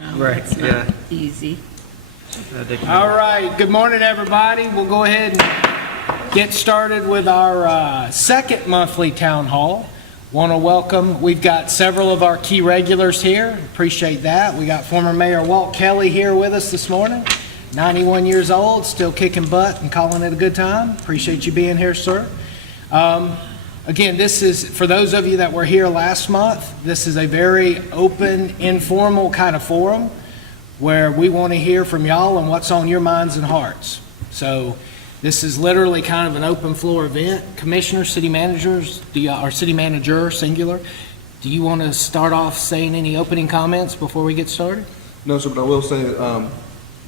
Right, It's not yeah. easy. All right, good morning, everybody. We'll go ahead and get started with our second monthly town hall. Want to welcome, we've got several of our key regulars here. Appreciate that. We got former Mayor Walt Kelly here with us this morning. 91 years old, still kicking butt and calling it a good time. Appreciate you being here, sir. Again, this is, for those of you that were here last month, this is a very open, informal kind of forum where we want to hear from y'all and what's on your minds and hearts. So this is literally kind of an open floor event. Commissioners, city managers, or city manager, singular, do you want to start off saying any opening comments before we get started? No, sir, but I will say that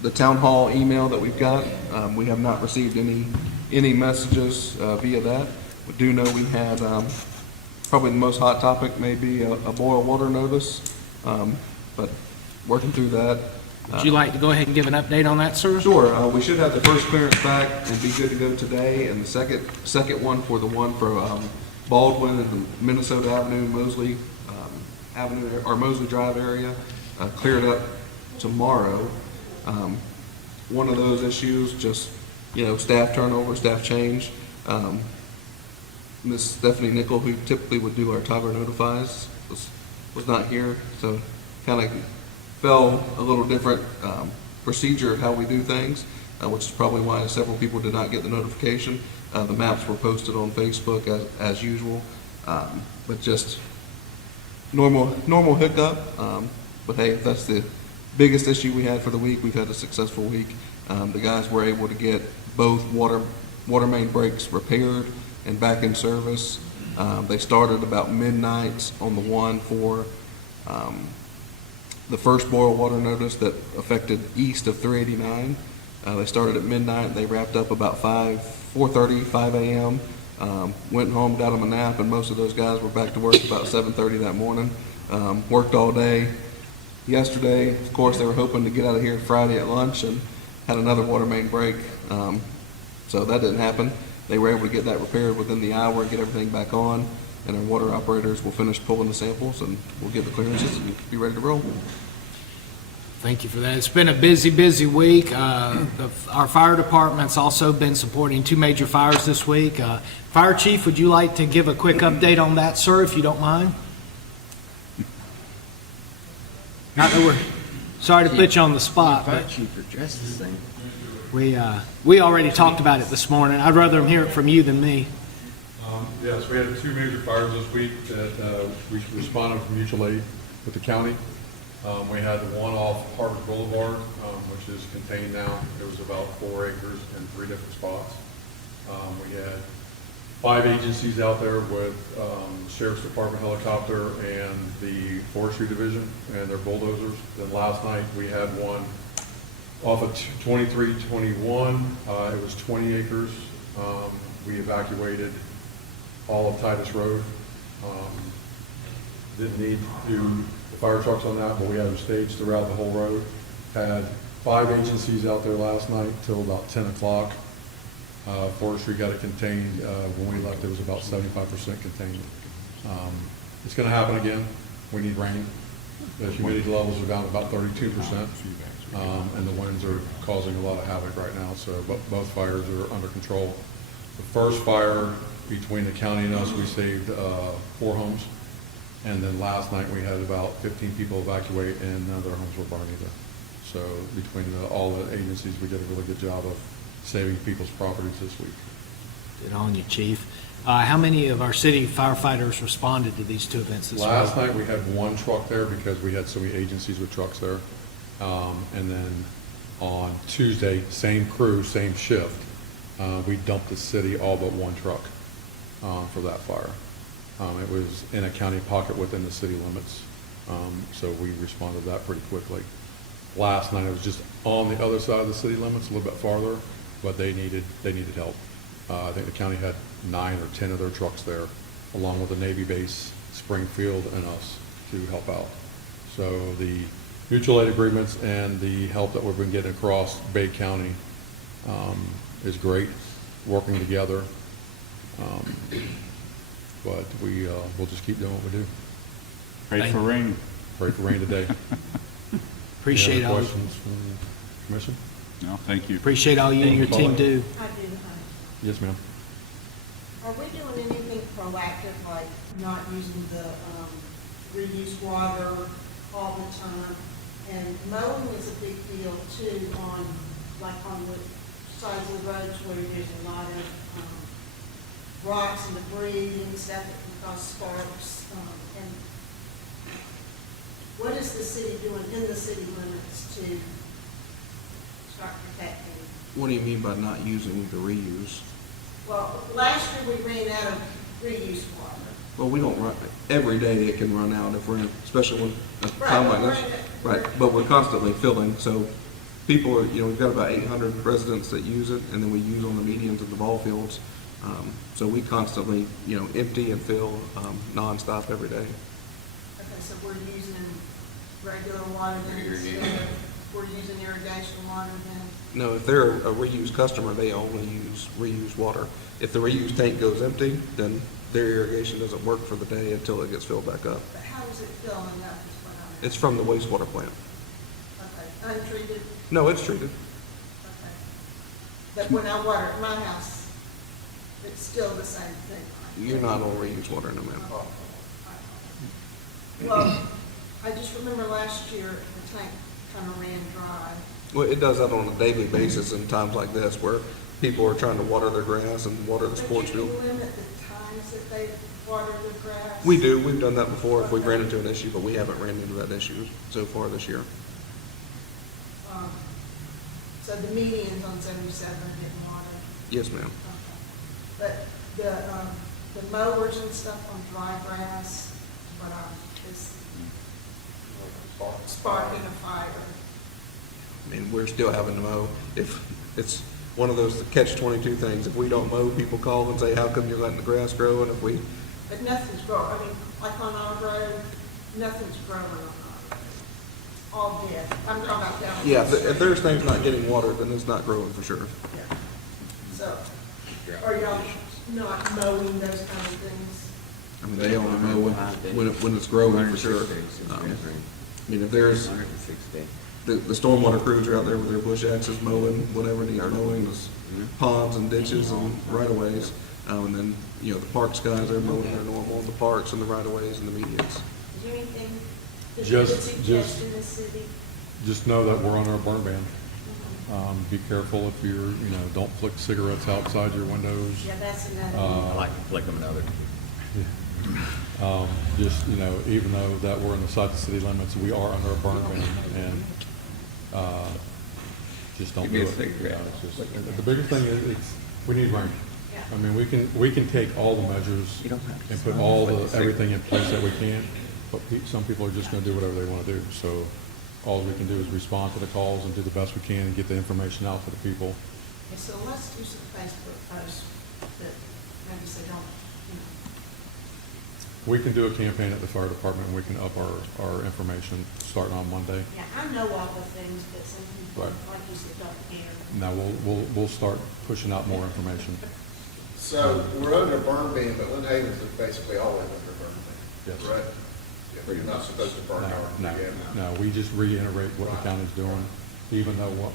the town hall email that we've got, we have not received any messages via that. We do know we had probably the most hot topic may be a boil water notice, but working through that. Would you like to go ahead and give an update on that, sir? Sure. We should have the first clearance back and be good to go today, and the second one for the one for Baldwin and the Minnesota Avenue, Mosley Avenue or Mosley Drive area cleared up tomorrow. One of those issues, just staff turnover, staff change. Miss Stephanie Nickel, who typically would do our Tiger Notifies, was not here, so kind of fell a little different procedure of how we do things, which is probably why several people did not get the notification. The maps were posted on Facebook as usual, but just normal hiccup. But hey, if that's the biggest issue we had for the week, we've had a successful week. The guys were able to get both water main breaks repaired and back in service. They started about midnight on the one for the first boil water notice that affected east of 389. They started at midnight. They wrapped up about 4:30, 5 a.m. Went home, got them a nap, and most of those guys were back to work about 7:30 that morning. Worked all day. Yesterday, of course, they were hoping to get out of here Friday at lunch and had another water main break. So that didn't happen. They were able to get that repaired within the hour and get everything back on, and our water operators will finish pulling the samples and we'll get the clearances and be ready to roll. Thank you for that. It's been a busy week. Our fire department's also been supporting two major fires this week. Fire Chief, would you like to give a quick update on that, sir, if you don't mind? Not that we're sorry to put you on the spot, Fire but chief addressed this thing. we already talked about it this morning. I'd rather them hear it from you than me. Yes, we had two major fires this week that we responded from mutual aid with the county. We had the one off Harvard Boulevard, which is contained now. It was about 4 acres in 3 different spots. We had 5 agencies out there with Sheriff's Department helicopter and the Forestry Division and their bulldozers. Then last night we had one off of 2321. It was 20 acres. We evacuated all of Titus Road. Didn't need to do the fire trucks on that, but we had them staged throughout the whole road. Had 5 agencies out there last night till about 10 o'clock. Forestry got it contained. When we left, it was about 75% contained. It's going to happen again. We need rain. The humidity levels are down about 32%, and the winds are causing a lot of havoc right now. So both fires are under control. The first fire between the county and us, we saved 4 homes. And then last night we had about 15 people evacuate and none of their homes were burned either. So between all the agencies, we did a really good job of saving people's properties this week. Good on you, Chief. How many of our city firefighters responded to these two events this week? Last night we had 1 truck there because we had so many agencies with trucks there. And then on Tuesday, same crew, same shift, we dumped the city all but 1 truck for that fire. It was in a county pocket within the city limits, so we responded to that pretty quickly. Last night it was just on the other side of the city limits, a little bit farther, but they needed help. I think the county had 9 or 10 of their trucks there, along with the Navy base, Springfield, and us to help out. So the mutual aid agreements and the help that we've been getting across Bay County is great, working together. But we'll just keep doing what we do. Pray for rain. Pray for rain today. Appreciate Any all, other questions from the commission? No, thank you. appreciate all you and your team do. I do, Yes, ma'am. Are we doing anything proactive, like not using the reuse water all the time? And mowing is a big deal too on, like on the sides of the roads where there's a lot of rocks and debris and stuff that can cause sparks. And what is the city doing in the city limits to start protecting? What do you mean by not using the reuse? Well, last year we ran out of reuse water. Well, we don't run, every day it can run out if we're in, especially when, a time like this. Right, but we're constantly filling, so people are, we've got about 800 residents that use it, and then we use on the medians and the ball fields. So we constantly, empty and fill, nonstop every day. Okay, so we're using regular water then instead of, we're using irrigation water then? No, if they're a reuse customer, they only use reused water. If the reuse tank goes empty, then their irrigation doesn't work for the day until it gets filled back up. But how is it filling up is what I'm It's from the wastewater plant. asking. Okay, untreated, No, it's treated. okay. But when I water at my house, it's still the same thing, right? You're not on reused water, no ma'am. Oh, well, I just remember last year, the tank kind of ran dry. Well, it does that on a daily basis in times like this where people are trying to water their grass and water the sports But you field. can limit the times that they water the grass? We do, we've done that before if we ran into an issue, but we haven't ran into that issue so far this year. So the medians on 77 are getting water? Yes, ma'am. Okay. But the mowers and stuff on dry grass, but is sparking a fire. I mean, we're still having to mow. If it's one of those catch-22 things, if we don't mow, people call and say, how come you're letting the grass grow? And if we, But nothing's growing, I mean, like on our road, nothing's growing on our road. All dead. I'm talking about down. yeah, the if there's things not getting watered, then it's not growing for sure. Yeah. So, are y'all not mowing those kind of things? I mean, they only mow when it's growing for sure. I mean, if there's, the stormwater crews are out there with their bush axes mowing, whatever they are mowing, is ponds and ditches and right-of-ways. And then, the parks guys are mowing their normal, the parks and the right-of-ways and the medians. Is there anything that you would suggest in the city? Just know that we're on our burn ban. Be careful if you're, don't flick cigarettes outside your windows. Yeah, that's another. I like to flick them another. Just, even though that we're inside the city limits, we are under a burn ban, and just don't Give me do a it. cigarette. It's just- The biggest thing is, we need rain. Yeah. I mean, we can take all the measures You don't have to and put everything in place that we can, but some people are just gonna do whatever they wanna do. So all we can do is respond to the calls and do the best we can and get the information out to the people. Okay, so let's do some Facebook posts that maybe say don't, We can do a campaign at the fire department, and we can up our information starting on Monday. Yeah, I know all the things, but some people, Right. like you said, don't care. Now, we'll start pushing out more information. So we're under burn ban, but Lynn Havens is basically always under burn ban, Yes. correct? Yeah, but you're not supposed to burn our. No, we just reiterate what the county's doing, even though,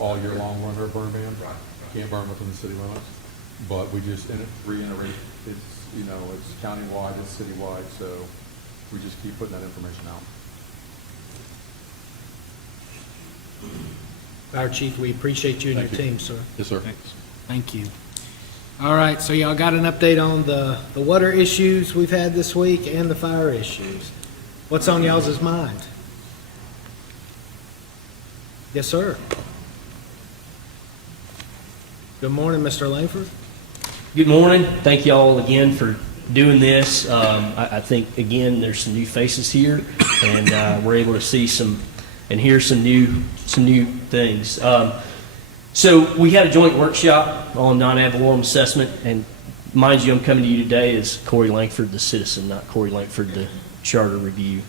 all year long we're under a burn ban. Right. Can't burn within the city limits, but we just reiterate, it's, it's countywide, it's citywide, so we just keep putting that information out. Fire Chief, we appreciate you and your Thank you. team, sir. Yes, sir. Thank you. All right, so y'all got an update on the water issues we've had this week and the fire issues. What's on y'all's mind? Yes, sir. Good morning, Mr. Langford. Good morning. Thank you all again for doing this. I think, again, there's some new faces here, and we're able to see some and hear some new things. So we had a joint workshop on non-ad valorem assessment, and mind you, I'm coming to you today as Corey Langford, the citizen, not Corey Langford, the Charter Review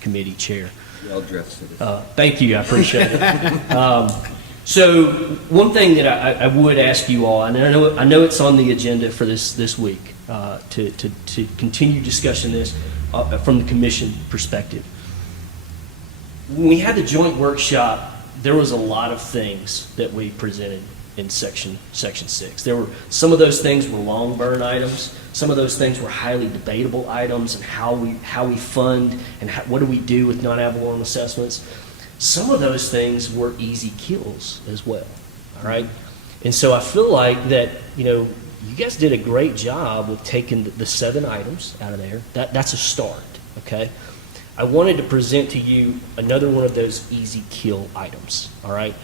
Committee Chair. Well-dressed citizen. Thank you, I appreciate it. So one thing that I would ask you all, and I know it's on the agenda for this week, to continue discussing this from the commission perspective. when we had the joint workshop, there was a lot of things that we presented in section 6. There were, some of those things were long burn items. Some of those things were highly debatable items, and how we fund and what do we do with non-ad valorem assessments. Some of those things were easy kills as well, all right? And so I feel like that, you guys did a great job with taking the 7 items out of there. That's a start, okay? I wanted to present to you another one of those easy kill items, all right?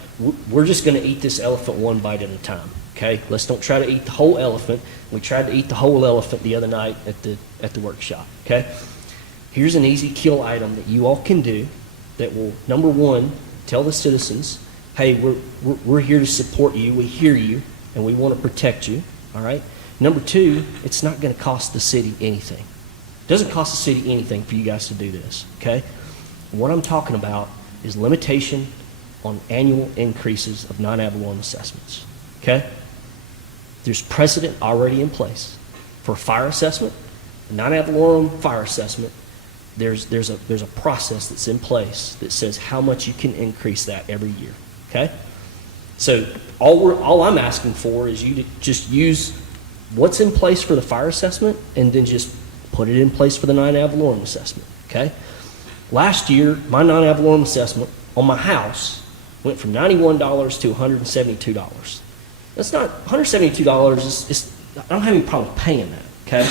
We're just going to eat this elephant one bite at a time, okay? Let's don't try to eat the whole elephant. We tried to eat the whole elephant the other night at the workshop, okay? Here's an easy kill item that you all can do that will, number one, tell the citizens, hey, we're here to support you, we hear you, and we want to protect you, all right? Number two, it's not going to cost the city anything. It doesn't cost the city anything for you guys to do this, okay? What I'm talking about is limitation on annual increases of non-ad valorem assessments, okay? There's precedent already in place for fire assessment, non-ad valorem fire assessment. There's a process that's in place that says how much you can increase that every year, okay? So all I'm asking for is you to just use what's in place for the fire assessment and then just put it in place for the non-ad valorem assessment, okay? Last year, my non-ad valorem assessment on my house went from $91 to $172. That's not, $172 I don't have any problem paying that, okay?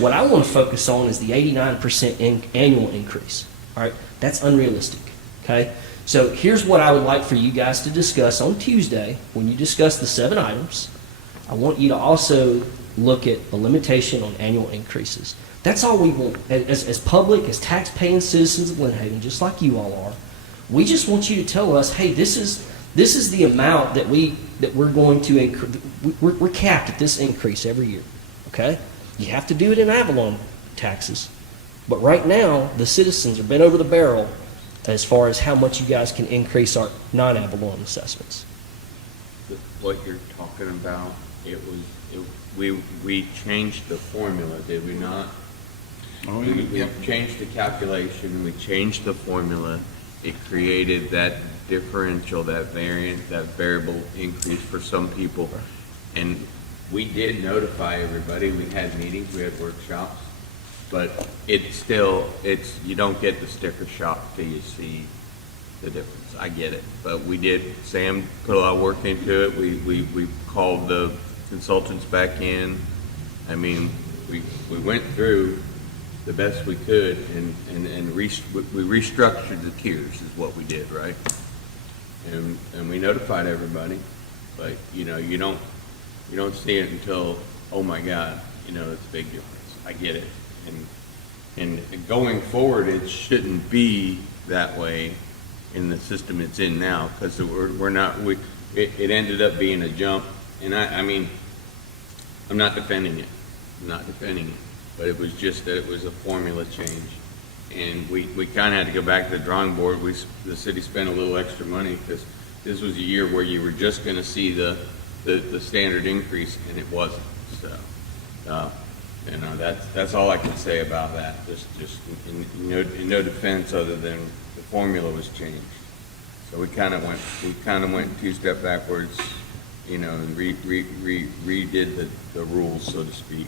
What I want to focus on is the 89% annual increase, all right? That's unrealistic, okay? So here's what I would like for you guys to discuss on Tuesday when you discuss the 7 items. I want you to also look at a limitation on annual increases. That's all we want as public, as tax-paying citizens of Lynn Haven, just like you all are. We just want you to tell us, hey, this is the amount that we're going to increase. We're capped at this increase every year, okay? You have to do it in ad valorem taxes. But right now, the citizens are bent over the barrel as far as how much you guys can increase our non-ad valorem assessments. What you're talking about, we changed the formula, did we not? Oh, We changed the calculation, we changed the formula. It created that differential, that variant, that variable increase for some people. And we did notify everybody. We had meetings, we had workshops, but you don't get the sticker shock till you see the difference. I get it, but we did. Sam put a lot of work into it. We called the consultants back in. I mean, we went through the best we could, and we restructured the tiers is what we did, right? And we notified everybody, but you don't see it until, oh my God, it's a big difference. I get it, and going forward, it shouldn't be that way in the system it's in now, because it ended up being a jump, and I mean, I'm not defending it, but it was just that it was a formula change. And we kind of had to go back to the drawing board. The city spent a little extra money because this was a year where you were just going to see the standard increase, and it wasn't. So, that's all I can say about that. Just in no defense other than the formula was changed. So we kind of went 2 steps backwards, and redid the rules, so to speak,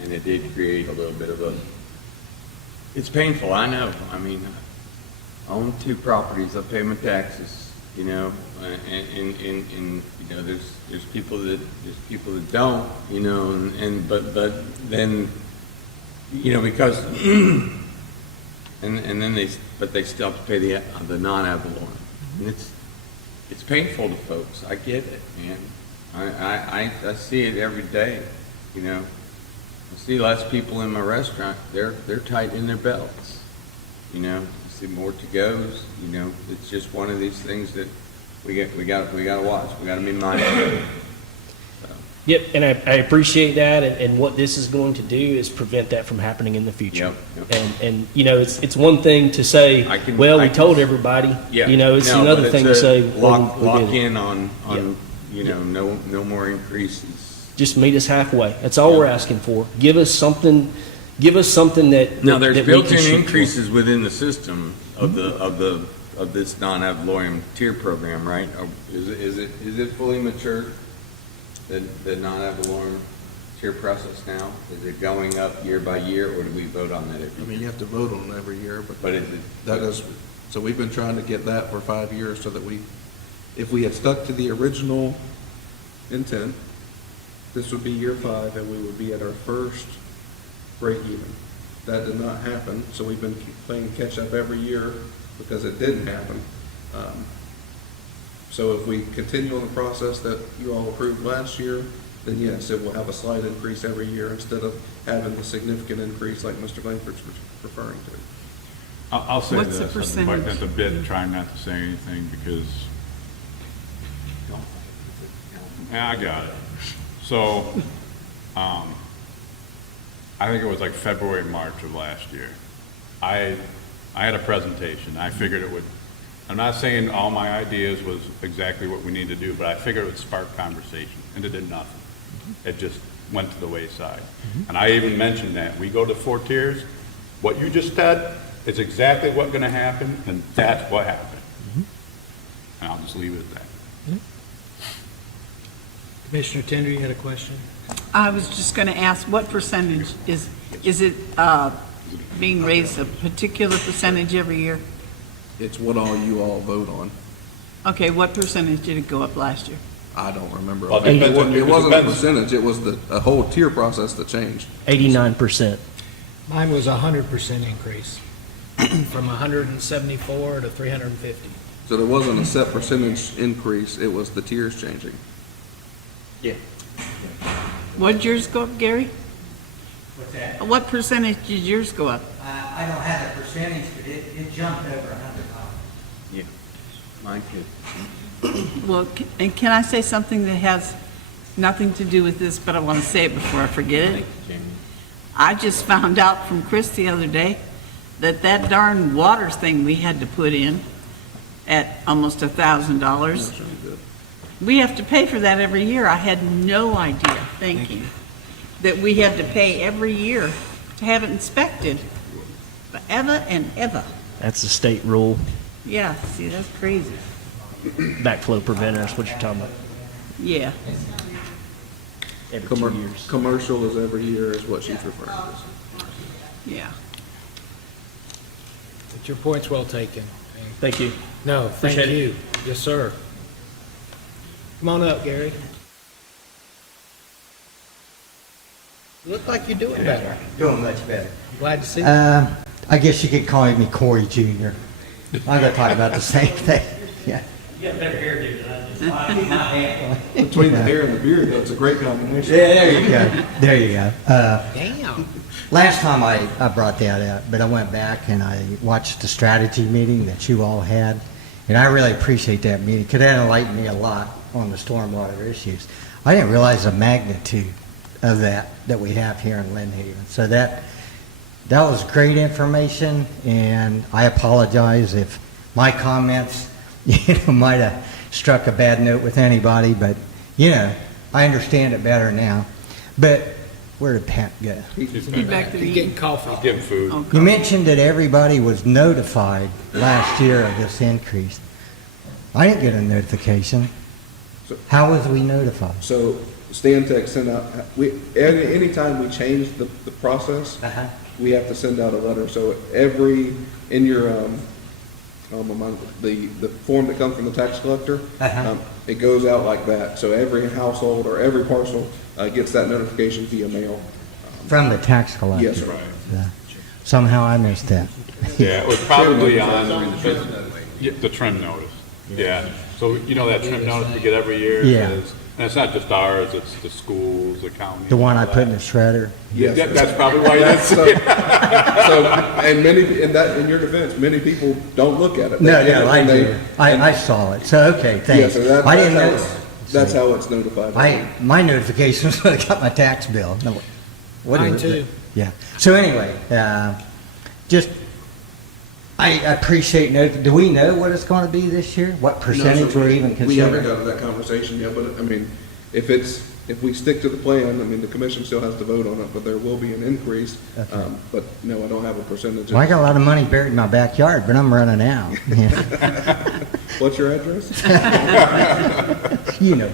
and it did create a little bit of it's painful, I know. I mean, I own 2 properties, I pay my taxes, and there's people that don't, but then, because, and then they still have to pay the non-ad valorem. And it's painful to folks, I get it, man. I see it every day, I see less people in my restaurant. They're tightening their belts. I see more to-goes. It's just one of these things that we got to watch. We got to be mindful of it. So. Yep, and I appreciate that. And what this is going to do is prevent that from happening in the future. Yep. And it's one thing to say, we told everybody. Yeah. It's another thing to say, lock in on no more increases. Just meet us halfway. That's all we're asking for. Give us something that Now, there's that we can built-in shoot for. increases within the system of this non-ad valorem tier program, right? Is it fully mature, the non-ad valorem tier process now? Is it going up year by year, or do we vote on that I every mean, year? you have to vote on it every year, But but is it? that is, so we've been trying to get that for 5 years so that if we had stuck to the original intent, this would be year 5 and we would be at our first break even. That did not happen, so we've been playing catch up every year because it didn't happen. So if we continue on the process that you all approved last year, then yes, it will have a slight increase every year instead of having the significant increase like Mr. Langford's referring to. I'll say What's the this, I'm biting at percentage? the bit, trying not to say anything because, yeah, I got it. So, I think it was like February, March of last year. I had a presentation. I figured it would, I'm not saying all my ideas was exactly what we need to do, but I figured it would spark conversation, and it did nothing. It just went to the wayside. And I even mentioned that. We go to 4 tiers. What you just said is exactly what's going to happen, and that's what happened. And I'll just leave it at that. Commissioner Tender, you had a question? I was just going to ask, what percentage is it being raised a particular percentage every year? It's what all you all vote on. Okay, what percentage did it go up last year? I don't remember. Well, it depends on It wasn't a depends. percentage, it was a whole tier process that changed. 89%. Mine was 100% increase, from 174 to 350. So there wasn't a set percentage increase, it was the tiers changing. What did yours go up, Gary? What's that? What percentage did yours go up? I don't have a percentage, but it jumped over $100. Yeah, mine too. Well, and can I say something that has nothing to do with this, but I want to say it before I forget it? Thank you, Jamie. I just found out from Chris the other day that darn water thing we had to put in at almost $1,000, we have to pay for that every year. I had no idea, thank you, that we had to pay every year to have it inspected, forever and ever. That's the state rule. Yeah, see, that's crazy. Backflow preventer is what you're talking about. Yeah. Every 2 years. Commercial is every year is what she's referring to. Yeah. But your point's well taken. Thank you. No, thank Appreciate it. you. Yes, sir. Come on up, Gary. You look like you're doing better. Doing much better. Glad to see you. I guess you could call me Corey Jr. I'm going to talk about the same thing. Yeah. You got better hairdo than I do. Between the hair and the beard, though, it's a great combination. Yeah, there you go. There you go. Damn. Last time I brought that up, but I went back and I watched the strategy meeting that you all had, and I really appreciate that meeting because that enlightened me a lot on the stormwater issues. I didn't realize the magnitude of that we have here in Lynn Haven. So that was great information, and I apologize if my comments might have struck a bad note with anybody, but I understand it better now. But where did Pat go? Get back to He's the getting coffee. Give him food. Oh, You mentioned that everybody was notified last year of this increase. I didn't get a notification. How was we notified? So Stantec sent out, anytime we change the process, Uh-huh. we have to send out a letter. So in your, the form that comes from the tax collector, Uh-huh. it goes out like that. So every household or every parcel gets that notification via mail. From the tax collector? Yes, sir. Yeah. Somehow I missed that. Yeah, it was probably on the trim notice. Yeah. So, that trim notice we get every year? Yeah. And it's not just ours, it's the schools, the county. The one I all put in that. the shredder? Yes. Yeah, that's probably why you didn't see So, it. and in your defense, many people don't look at it. No, They- I and they- do. I saw it. So, okay, Yeah, thanks. so that- I didn't that's how know. it's- That's how it's notified. My notification was when I got my tax bill. No, what Mine is it? too. Yeah. So anyway, I appreciate, do we know what it's going to be this year? What percentage we're even We haven't considering? got to that conversation yet, but I mean, if it's if we stick to the plan, I mean, the commission still has to vote on it, but there will be an increase. But no, I don't have a percentage. Well, I got a lot of money buried in my backyard, but I'm running out. What's your address? You know.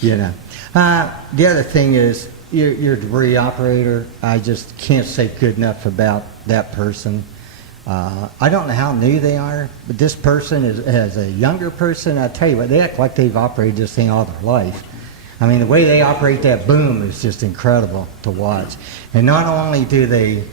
You know. The other thing is, your debris operator, I just can't say good enough about that person. I don't know how new they are, but this person is, as a younger person, I tell you what, they act like they've operated this thing all their life. I mean, the way they operate that boom is just incredible to watch. And not only do they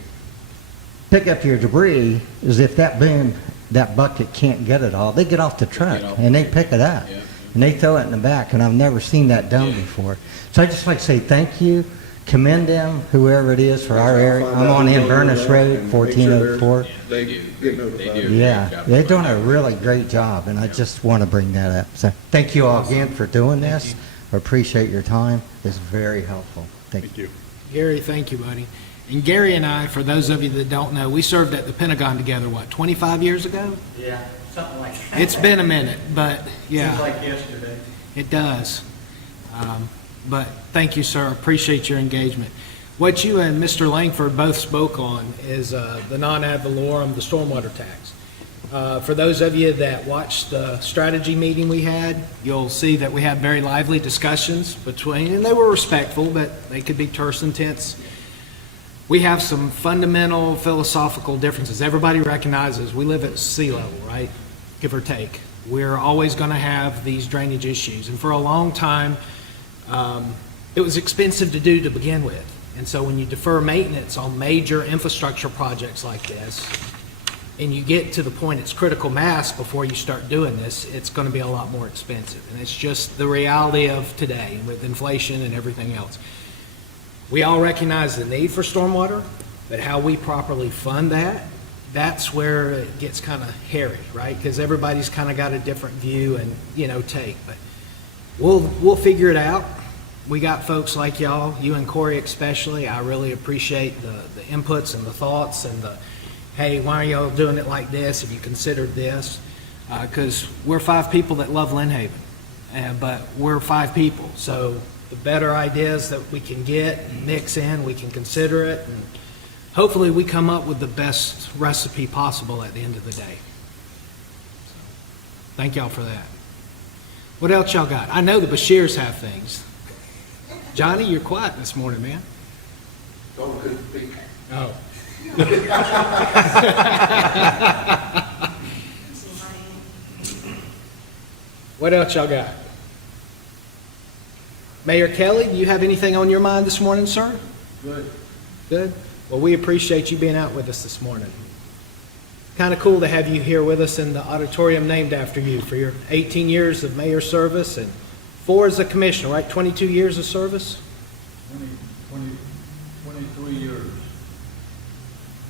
pick up your debris, as if that boom, that bucket can't get it all, they get off the truck and they pick it up. And they throw it in the back, and I've never seen that done before. So I'd just like to say thank you, commend them, whoever it is, for our area. I'm on Inverness Road, 1404. They get notified. Yeah, they're doing a really great job, and I just want to bring that up. So thank you all again for doing this. I appreciate your time. It's very helpful. Thank you. Gary, thank you, buddy. And Gary and I, for those of you that don't know, we served at the Pentagon together, what, 25 years ago? Yeah, something like that. It's been a minute, but yeah. Seems like yesterday. It does. But thank you, sir. Appreciate your engagement. What you and Mr. Langford both spoke on is the non-ad valorem, the stormwater tax. For those of you that watched the strategy meeting we had, you'll see that we had very lively discussions between, and they were respectful, but they could be terse and tense. We have some fundamental philosophical differences. Everybody recognizes we live at sea level, right? Give or take. We're always going to have these drainage issues. And for a long time, it was expensive to do to begin with. And so when you defer maintenance on major infrastructure projects like this, and you get to the point it's critical mass before you start doing this, it's going to be a lot more expensive. And it's just the reality of today with inflation and everything else. We all recognize the need for stormwater, but how we properly fund that, that's where it gets kind of hairy, right? Because everybody's kind of got a different view and, take. But we'll figure it out. We got folks like y'all, you and Corey especially. I really appreciate the inputs and the thoughts and the, hey, why are y'all doing it like this? Have you considered this? Because we're 5 people that love Lynn Haven, but we're 5 people. So the better ideas that we can get and mix in, we can consider it, and hopefully we come up with the best recipe possible at the end of the day. So, thank y'all for that. What else y'all got? I know the Bashirs have things. Johnny, you're quiet this morning, man. Don't couldn't speak. Oh. What else y'all got? Mayor Kelly, do you have anything on your mind this morning, sir? Good. Good. Well, we appreciate you being out with us this morning. Kind of cool to have you here with us in the auditorium named after you for your 18 years of mayor service and 4 as a commissioner, right? 22 years of service? 23 years.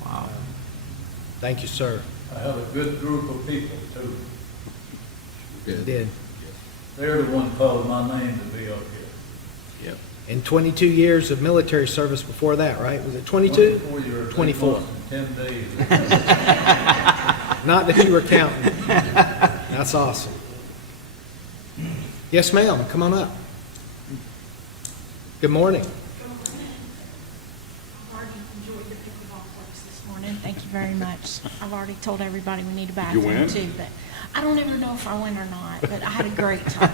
Wow. Thank you, sir. I have a good group of people, too. You did. They're the one called my name to be up here. And 22 years of military service before that, right? Was it 22? 24 years. 24. 10 days. Not that you were counting. That's awesome. Yes, ma'am. Come on up. Good morning. I've already enjoyed the pickleball courts this morning. Thank you very much. I've already told everybody we need a bathroom too, but I don't ever know if I win or not, but I had a great time.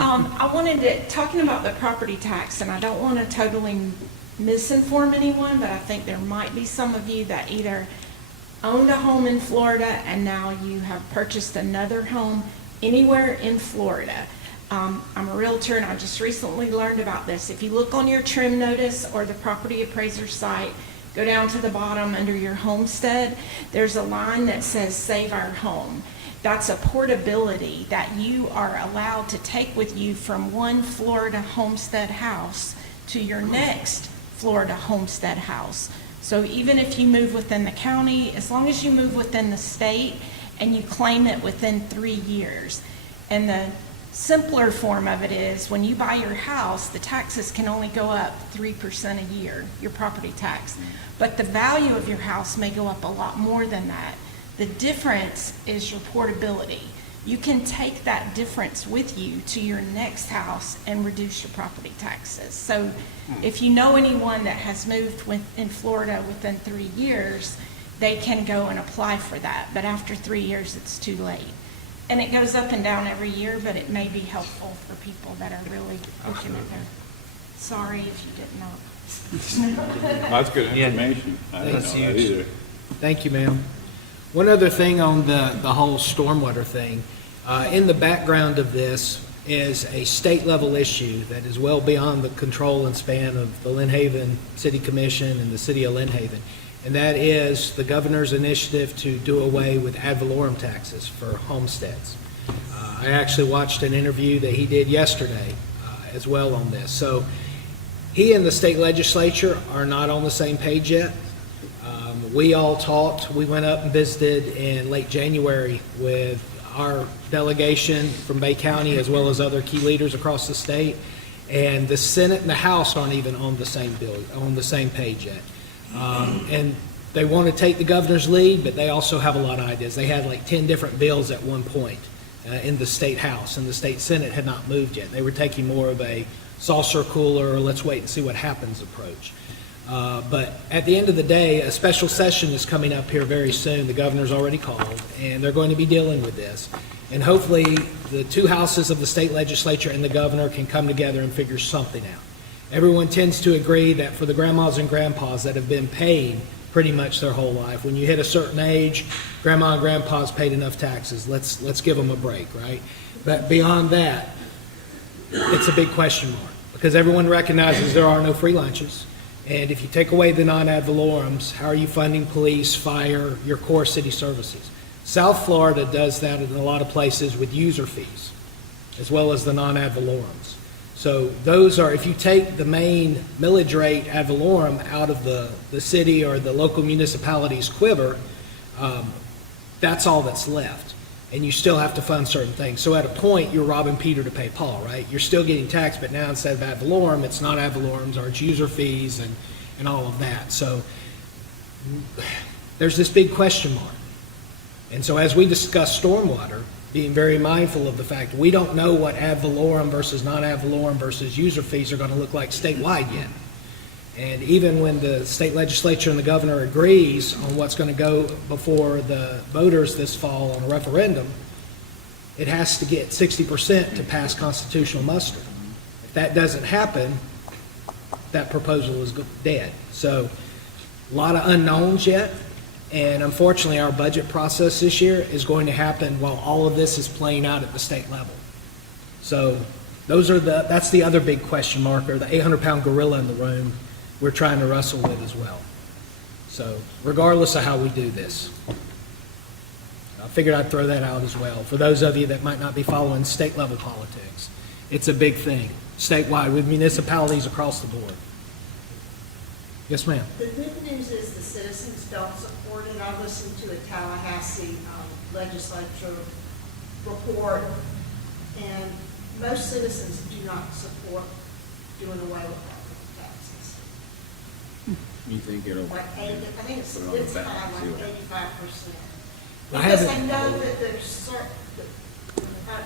I wanted to, talking about the property tax, and I don't want to totally misinform anyone, but I think there might be some of you that either owned a home in Florida and now you have purchased another home anywhere in Florida. I'm a realtor and I just recently learned about this. If you look on your trim notice or the property appraiser site, go down to the bottom under your homestead, there's a line that says save our home. That's a portability that you are allowed to take with you from one Florida homestead house to your next Florida homestead house. So even if you move within the county, as long as you move within the state and you claim it within 3 years. And the simpler form of it is when you buy your house, the taxes can only go up 3% a year, your property tax. But the value of your house may go up a lot more than that. The difference is your portability. you can take that difference with you to your next house and reduce your property taxes. So if you know anyone that has moved in Florida within 3 years, they can go and apply for that. But after 3 years, it's too late. And it goes up and down every year, but it may be helpful for people that are really looking at their, sorry if you didn't know. That's good Yeah. information. I didn't That's know that huge. either. Thank you, ma'am. One other thing on the whole stormwater thing, in the background of this is a state-level issue that is well beyond the control and span of the Lynn Haven City Commission and the city of Lynn Haven, and that is the governor's initiative to do away with ad valorem taxes for homesteads. I actually watched an interview that he did yesterday as well on this. So he and the state legislature are not on the same page yet. We all talked, we went up and visited in late January with our delegation from Bay County as well as other key leaders across the state, and the Senate and the House aren't even on the same bill, on the same page yet. And they want to take the governor's lead, but they also have a lot of ideas. They had like 10 different bills at one point in the state House, and the state Senate had not moved yet. They were taking more of a saucer cooler, or let's wait and see what happens approach. But at the end of the day, a special session is coming up here very soon. The governor's already called, and they're going to be dealing with this. And hopefully, the two houses of the state legislature and the governor can come together and figure something out. Everyone tends to agree that for the grandmas and grandpas that have been paid pretty much their whole life, when you hit a certain age, grandma and grandpa's paid enough taxes. Let's give them a break, right? But beyond that, it's a big question mark, because everyone recognizes there are no free lunches. And if you take away the non-ad valorems, how are you funding police, fire, your core city services? South Florida does that in a lot of places with user fees, as well as the non-ad valorems. So those are, if you take the main millage rate ad valorem out of the city or the local municipality's quiver, that's all that's left. And you still have to fund certain things. So at a point, you're robbing Peter to pay Paul, right? You're still getting taxed, but now instead of ad valorem, it's not ad valorems, or it's user fees and all of that. So there's this big question mark. And so as we discuss stormwater, being very mindful of the fact we don't know what ad valorem versus non-ad valorem versus user fees are going to look like statewide yet. And even when the state legislature and the governor agrees on what's going to go before the voters this fall on a referendum, it has to get 60% to pass constitutional muster. If that doesn't happen, that proposal is dead. So a lot of unknowns yet. And unfortunately, our budget process this year is going to happen while all of this is playing out at the state level. So that's the other big question mark, or the 800-pound gorilla in the room we're trying to wrestle with as well. So regardless of how we do this, I figured I'd throw that out as well. For those of you that might not be following state level politics, it's a big thing, statewide, with municipalities across the board. Yes, ma'am. The good news is the citizens don't support it. I listened to a Tallahassee legislature report, and most citizens do not support doing away with property taxes. You think it'll? Like I think it's Put it on the high, ballot, see like what 85%. I Because they haven't- know that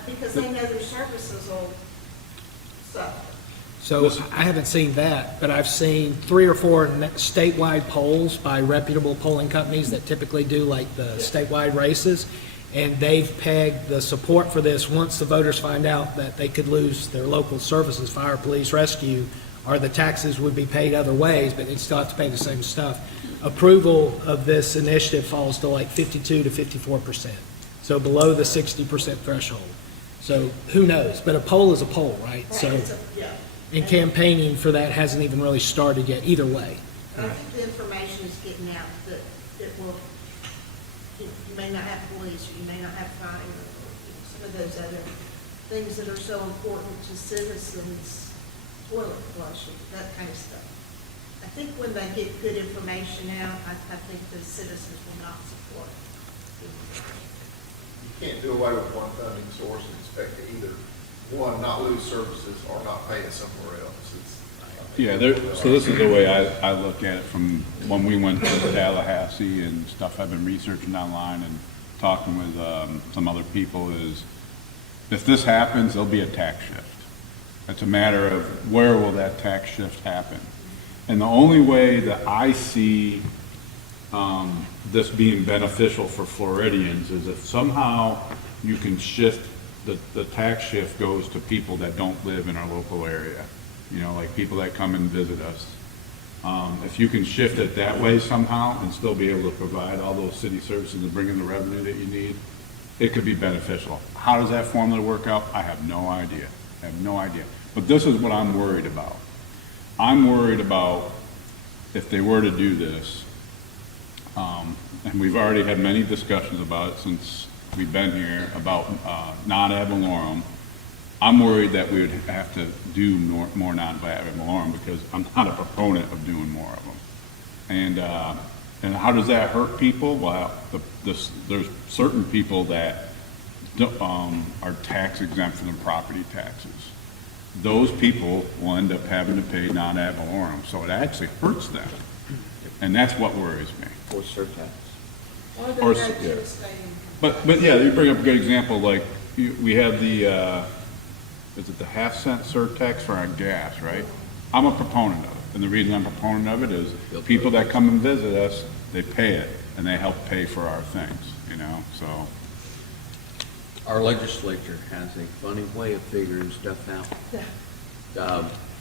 because they know their services will suffer. So I haven't seen that, but I've seen 3 or 4 statewide polls by reputable polling companies that typically do like the statewide races, and they've pegged the support for this once the voters find out that they could lose their local services, fire, police, rescue, or the taxes would be paid other ways, but they'd still have to pay the same stuff. Approval of this initiative falls to like 52 to 54%, so below the 60% threshold. So who knows? But a poll is a poll, right? So. Yeah. And campaigning for that hasn't even really started yet, either way. I think the information is getting out that it will, you may not have police, or you may not have fire, or some of those other things that are so important to citizens, toilet flushing, that kind of stuff. I think when they get good information out, I think the citizens will not support it. You can't do away with one funding source and expect to either, one, not lose services or not pay it somewhere else. Yeah, so this is the way I look at it from when we went to Tallahassee and stuff I've been researching online, and talking with some other people, is if this happens, there'll be a tax shift. It's a matter of where will that tax shift happen? And the only way that I see this being beneficial for Floridians is if somehow you can shift, the tax shift goes to people that don't live in our local area, you know, like people that come and visit us. If you can shift it that way somehow and still be able to provide all those city services and bring in the revenue that you need, it could be beneficial. How does that formula work out? I have no idea. I have no idea. But this is what I'm worried about. I'm worried about if they were to do this, and we've already had many discussions about it since we've been here, about non-ad valorem. I'm worried that we would have to do more non-ad valorem because I'm not a proponent of doing more of them. And how does that hurt people? Well, there's certain people that are tax exempt from the property taxes. Those people will end up having to pay non-ad valorem, so it actually hurts them. And that's what worries me. Or surtax. Or they Or go s- to yeah. the state. But yeah, you bring up a good example, like, we have the, is it the half-cent surtax for our gas, right? I'm a proponent of it, and the reason I'm a proponent of it is people that come and visit us, they pay it, and they help pay for our things, you know, so. Our legislature has a funny way of figuring stuff out.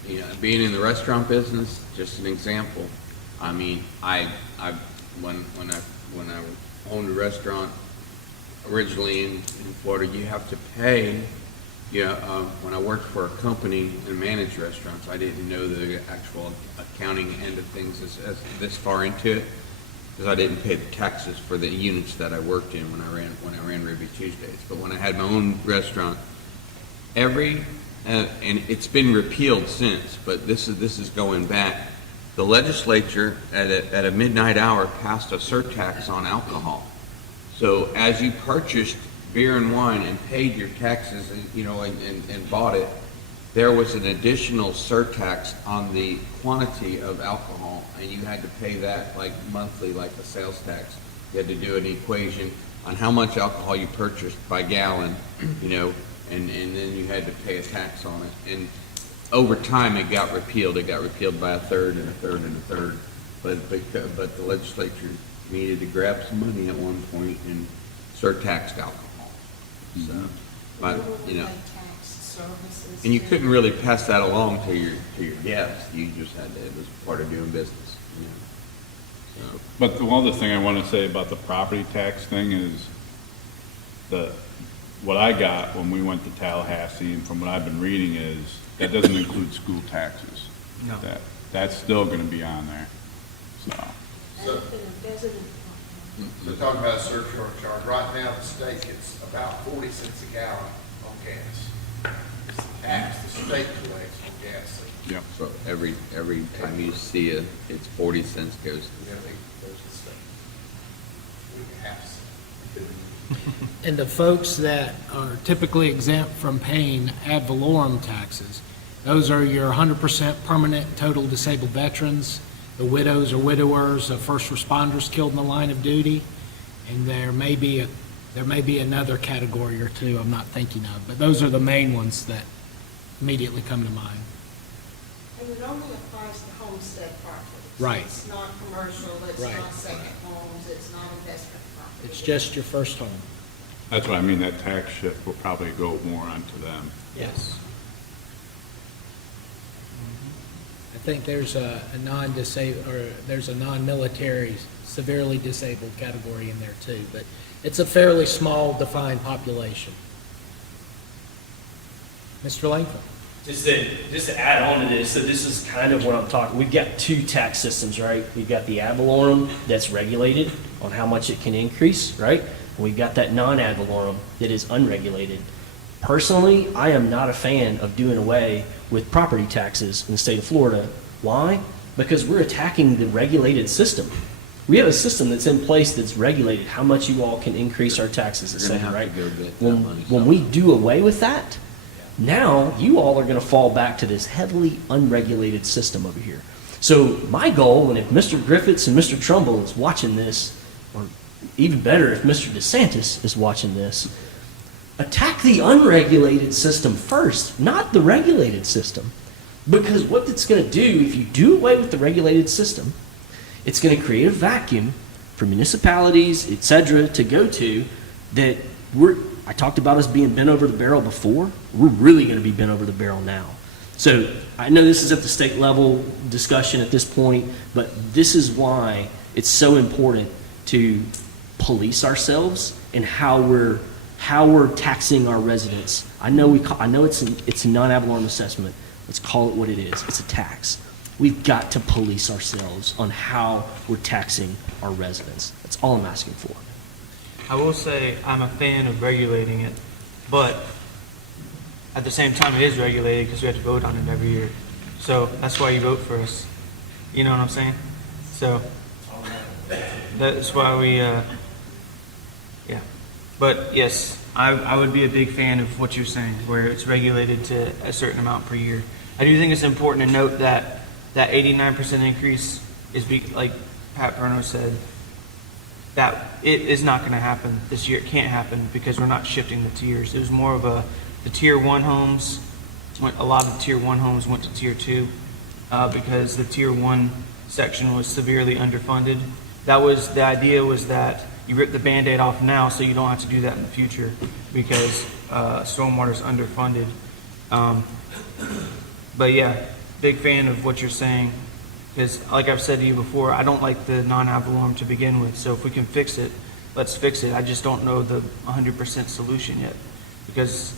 You know, being in the restaurant business, just an example. I mean, when I owned a restaurant originally in Florida, you have to pay. When I worked for a company and managed restaurants, I didn't know the actual accounting end of things as this far into it, because I didn't pay the taxes for the units that I worked in when I ran Ruby Tuesdays. But when I had my own restaurant, and it's been repealed since, but this is going back. The legislature at a midnight hour passed a surtax on alcohol. So as you purchased beer and wine and paid your taxes, and bought it, there was an additional surtax on the quantity of alcohol, and you had to pay that like monthly, like a sales tax. You had to do an equation on how much alcohol you purchased by gallon, and then you had to pay a tax on it. And over time, it got repealed. It got repealed by a third and a third and a third. But the legislature needed to grab some money at one point and surtaxed alcohol. So, but They tax services. Mm-hmm. and you couldn't really pass that along to your guests. You just had to. It was part of doing business. So. But the one other thing I want to say about the property tax thing is what I got when we went to Tallahassee, and from what I've been reading, is that doesn't include school taxes. No. That's still going to be on there, so. And if it doesn't, So talking about a surcharge, right now the state gets about 40 cents a gallon on gas. It's the tax the state collects on gas. Yep. So every time you see it, it's 40 cents goes. Goes to the state. We can have some. And the folks that are typically exempt from paying ad valorem taxes, those are your 100% permanent total disabled veterans, the widows or widowers of first responders killed in the line of duty, and there may be another category or two I'm not thinking of, but those are the main ones that immediately come to mind. and it only applies to homestead properties. Right. It's not commercial, it's Right. not second homes, it's not investment property. It's just your first home. That's what I mean, that tax shift will probably go more onto them. Yes. I think there's a non-disabled, or there's a non-military severely disabled category in there too, but it's a fairly small defined population. Mr. Langford? Just to add on to this, so this is kind of what I'm talking, we've got two tax systems, right? We've got the ad valorem that's regulated on how much it can increase, right? And we've got that non-ad valorem that is unregulated. Personally, I am not a fan of doing away with property taxes in the state of Florida. Why? Because we're attacking the regulated system. We have a system that's in place that's regulated how much you all can increase our taxes, et You're gonna cetera, have right? to go get that When, money when we do away with that, now you all are going to fall back to this heavily unregulated system over here. So my goal, and if Mr. Griffiths and Mr. Trumbull is watching this, or even better if Mr. DeSantis is watching this, attack the unregulated system first, not the regulated system. Because what it's going to do, if you do away with the regulated system, it's going to create a vacuum for municipalities, et cetera, to go to that I talked about us being bent over the barrel before. We're really going to be bent over the barrel now. So I know this is at the state level discussion at this point, but this is why it's so important to police ourselves and how we're taxing our residents. I know it's a non-ad assessment. Let's call it what it is. It's a tax. We've got to police ourselves on how we're taxing our residents. That's all I'm asking for. I will say I'm a fan of regulating it, but at the same time it is regulated because we have to vote on it every year. So that's why you vote for us. You know what I'm saying? So that's why we, yeah. But yes, I would be a big fan of what you're saying, where it's regulated to a certain amount per year. I do think it's important to note that that 89% increase is, like Pat Perno said, that it is not going to happen this year. It can't happen because we're not shifting the tiers. It was more of the tier 1 homes, a lot of the tier 1 homes went to tier 2 because the tier 1 section was severely underfunded. The idea was that you rip the Band-Aid off now so you don't have to do that in the future because stormwater is underfunded. But yeah, big fan of what you're saying. Because, like I've said to you before, I don't like the non-ad valorem to begin with. So if we can fix it, let's fix it. I just don't know the 100% solution yet. Because,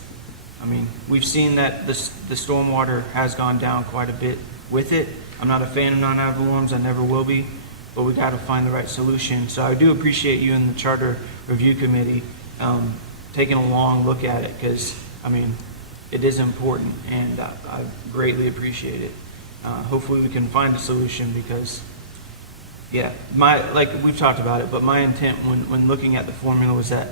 I mean, we've seen that the stormwater has gone down quite a bit with it. I'm not a fan of non-ad valorems. I never will be. But we got to find the right solution. So I do appreciate you and the Charter Review Committee taking a long look at it. Because, I mean, it is important, and I greatly appreciate it. Hopefully we can find a solution because, yeah, like we've talked about it, but my intent when looking at the formula was that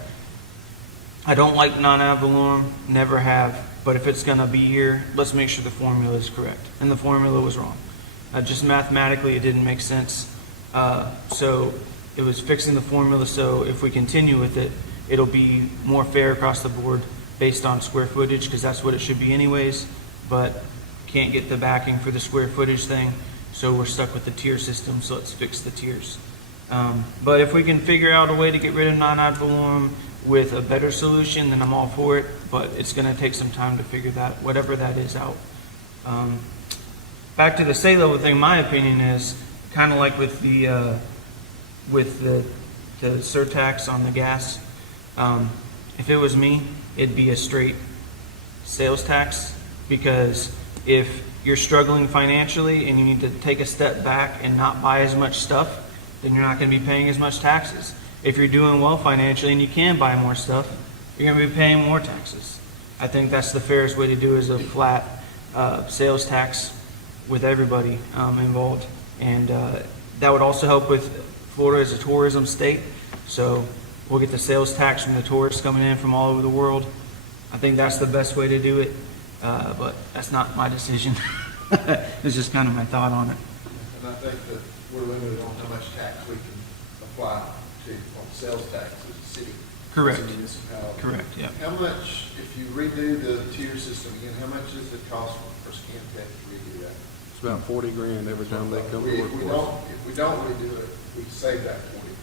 I don't like non-ad valorem, never have, but if it's going to be here, let's make sure the formula is correct. And the formula was wrong. Just mathematically, it didn't make sense. So it was fixing the formula so if we continue with it, it'll be more fair across the board based on square footage because that's what it should be anyways, but can't get the backing for the square footage thing, so we're stuck with the tier system, so let's fix the tiers. But if we can figure out a way to get rid of non-ad valorem with a better solution, then I'm all for it, but it's going to take some time to figure that, whatever that is, out. Back to the state level thing, my opinion is kind of like with the surtax on the gas. If it was me, it'd be a straight sales tax, because if you're struggling financially and you need to take a step back and not buy as much stuff, then you're not going to be paying as much taxes. If you're doing well financially and you can buy more stuff, you're going to be paying more taxes. I think that's the fairest way to do is a flat sales tax with everybody involved. And that would also help with Florida as a tourism state. So we'll get the sales tax from the tourists coming in from all over the world. I think that's the best way to do it. But that's not my decision. It's just kind of my thought on it. And I think that we're limited on how much tax we can apply to, on sales tax as a city. Correct. As a municipality. Correct, yeah. How much, if you redo the tier system again, how much does it cost for Scan Tech to redo that? It's about 40 grand every time they come to work for us. If we don't redo it, we save that 40 grand.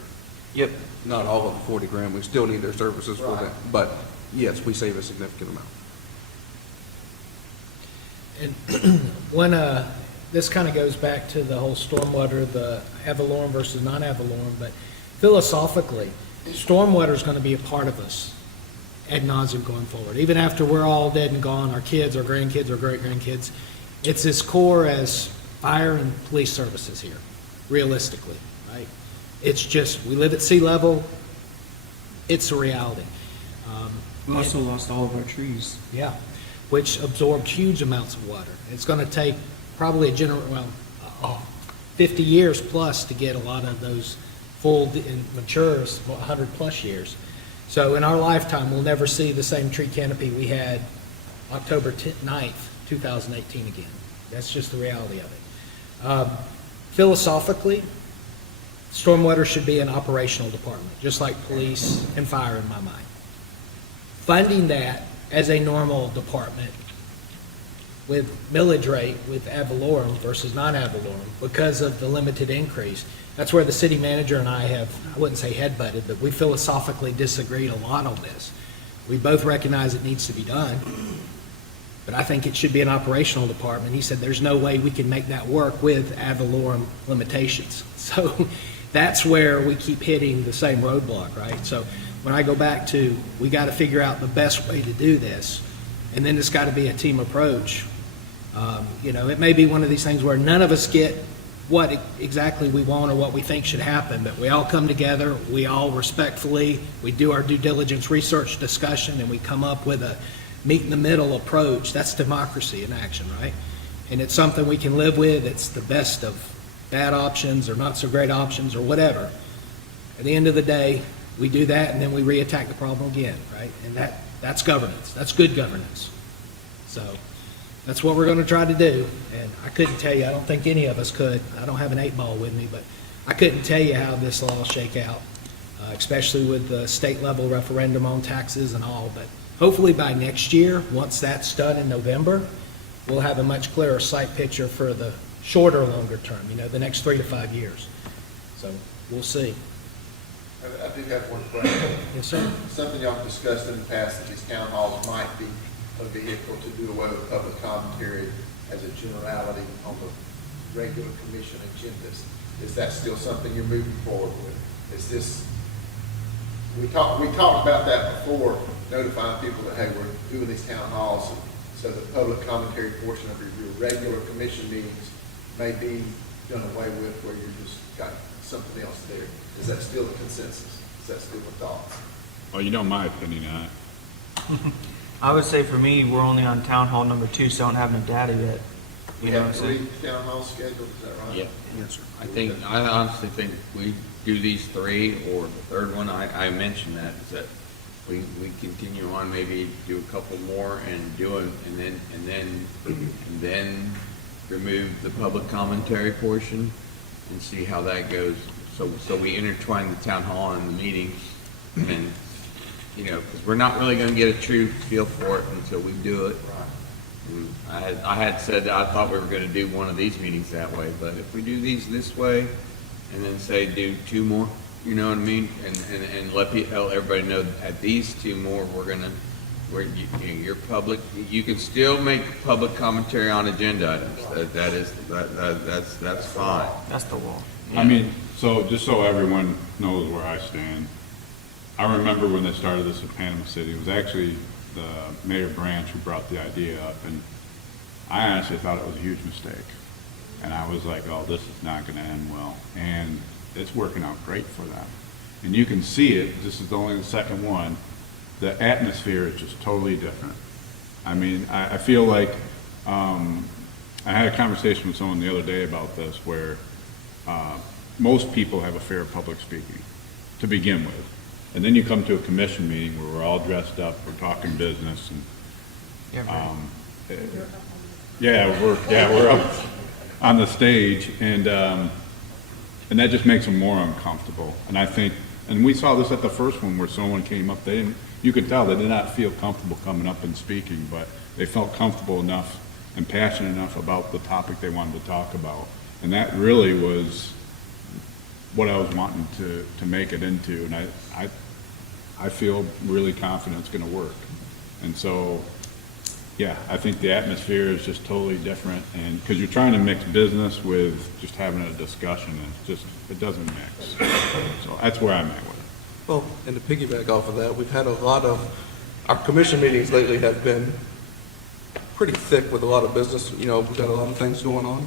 Yep. Not all of the 40 grand, we still need their services for Right. that. But yes, we save a significant amount. And when this kind of goes back to the whole stormwater, the ad valorem versus non-ad valorem, but philosophically, stormwater is going to be a part of us ad nauseum going forward. Even after we're all dead and gone, our kids, our grandkids, our great-grandkids, it's as core as fire and police services here, realistically, right? It's just, we live at sea level, it's a reality. We also lost all of our trees. Yeah, which absorbed huge amounts of water. It's going to take probably 50 years plus to get a lot of those full and matures, 100 plus years. So in our lifetime, we'll never see the same tree canopy we had October 9th, 2018 again. That's just the reality of it. Philosophically, stormwater should be an operational department, just like police and fire in my mind. Funding that as a normal department with millage rate with ad valorem versus non-ad valorem because of the limited increase, that's where the city manager and I have, I wouldn't say head-butted, but we philosophically disagreed a lot on this. We both recognize it needs to be done, but I think it should be an operational department. He said there's no way we can make that work with ad valorem limitations. So that's where we keep hitting the same roadblock, right? So when I go back to, we got to figure out the best way to do this, and then it's got to be a team approach. It may be one of these things where none of us get what exactly we want or what we think should happen, but we all come together, we all respectfully, we do our due diligence research discussion, and we come up with a meet-in-the-middle approach. That's democracy in action, right? And it's something we can live with. It's the best of bad options or not so great options or whatever. At the end of the day, we do that, and then we reattack the problem again, right? And that's governance. That's good governance. So that's what we're going to try to do. And I couldn't tell you, I don't think any of us could. I don't have an 8-ball with me, but I couldn't tell you how this will all shake out, especially with the state-level referendum on taxes and all. But hopefully by next year, once that's done in November, we'll have a much clearer sight picture for the shorter, longer term, the next 3 to 5 years. So we'll see. I do have one question. Yes, sir. Something y'all discussed in the past, that these town halls might be a vehicle to do away with public commentary as a generality on the regular commission agendas. Is that still something you're moving forward with? Is this, we talked about that before, notifying people that, hey, we're doing these town halls, so the public commentary portion of your regular commission meetings may be done away with, where you just got something else there. Is that still the consensus? Is that still the thought? Well, you know my opinion on it. I would say for me, we're only on town hall number 2, so I don't have no data yet. We have 3 town halls scheduled, is that right? Yeah. Yes, sir. I honestly think we do these 3, or the third one, I mentioned that, is that we continue on, maybe do a couple more and do it, and then remove the public commentary portion and see how that goes. So we intertwine the town hall and the meetings, and, because we're not really going to get a true feel for it until we do it. I had said that I thought we were going to do one of these meetings that way, but if we do these this way, and then say do 2 more, you know what I mean, and let everybody know that at these 2 more, you're public, you can still make public commentary on agenda items. That's fine. That's the wall. I mean, so just so everyone knows where I stand, I remember when they started this in Panama City, it was actually the Mayor Branch who brought the idea up, and I honestly thought it was a huge mistake. And I was like, oh, this is not going to end well. And it's working out great for them. And you can see it, this is only the second one, the atmosphere is just totally different. I mean, I feel like, I had a conversation with someone the other day about this, where most people have a fear of public speaking to begin with. And then you come to a commission meeting where we're all dressed up, we're talking business, and we're up on the stage, and that just makes them more uncomfortable. And I think, and we saw this at the first one where someone came up, you could tell they did not feel comfortable coming up and speaking, but they felt comfortable enough and passionate enough about the topic they wanted to talk about. And that really was what I was wanting to make it into, and I feel really confident it's going to work. And so, yeah, I think the atmosphere is just totally different, and because you're trying to mix business with just having a discussion, and it doesn't mix. So that's where I'm at with it. Well, and to piggyback off of that, we've had a lot of, our commission meetings lately have been pretty thick with a lot of business. We've got a lot of things going on.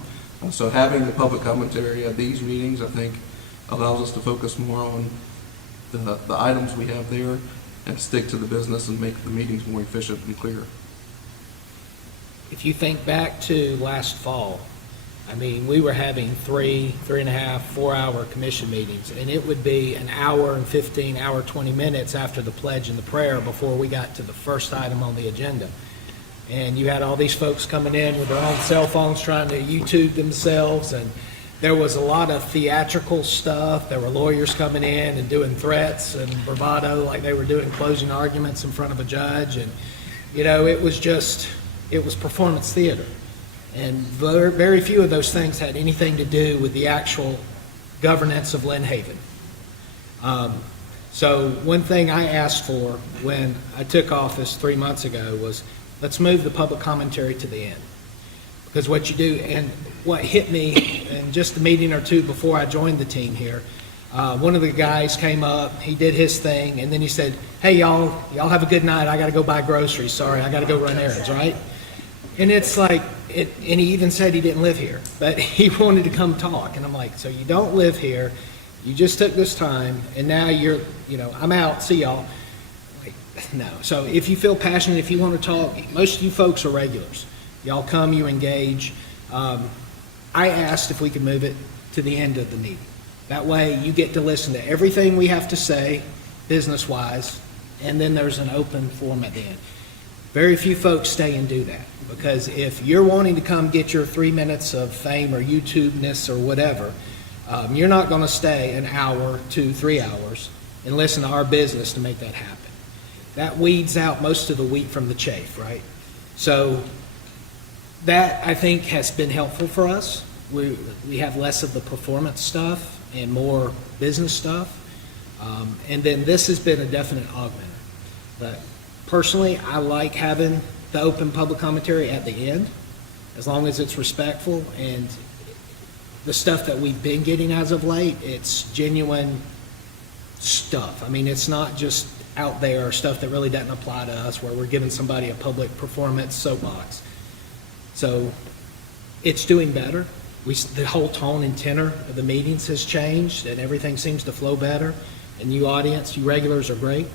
So having the public commentary at these meetings, I think, allows us to focus more on the items we have there and stick to the business and make the meetings more efficient and clear. If you think back to last fall, I mean, we were having 3.5, 4-hour commission meetings, and it would be an hour and 15, hour 20 minutes after the pledge and the prayer before we got to the first item on the agenda. And you had all these folks coming in with their own cell phones trying to YouTube themselves, and There was a lot of theatrical stuff. There were lawyers coming in and doing threats and bravado like they were doing closing arguments in front of a judge. And, it was performance theater. And very, very few of those things had anything to do with the actual governance of Lynn Haven. So one thing I asked for when I took office 3 months ago was, let's move the public commentary to the end. Because what you do, and what hit me in just a meeting or two before I joined the team here, one of the guys came up, he did his thing, and then he said, hey, y'all have a good night. I got to go buy groceries. Sorry, I got to go run errands, right? And it's like, and he even said he didn't live here, but he wanted to come talk. And I'm like, so you don't live here, you just took this time, and now you're, I'm out, see y'all. Like, no. So if you feel passionate, if you want to talk, most of you folks are regulars. Y'all come, you engage. I asked if we could move it to the end of the meeting. That way you get to listen to everything we have to say, business-wise, and then there's an open forum at the end. Very few folks stay and do that, because if you're wanting to come get your 3 minutes of fame or YouTube-ness or whatever, you're not going to stay an hour, 2, 3 hours and listen to our business to make that happen. That weeds out most of the wheat from the chaff, right? So that, I think, has been helpful for us. We have less of the performance stuff and more business stuff. And then this has been a definite augmenter. But personally, I like having the open public commentary at the end, as long as it's respectful. And the stuff that we've been getting as of late, it's genuine stuff. I mean, it's not just out there stuff that really doesn't apply to us, where we're giving somebody a public performance soapbox. So it's doing better. The whole tone and tenor of the meetings has changed, and everything seems to flow better. And you audience, you regulars are great.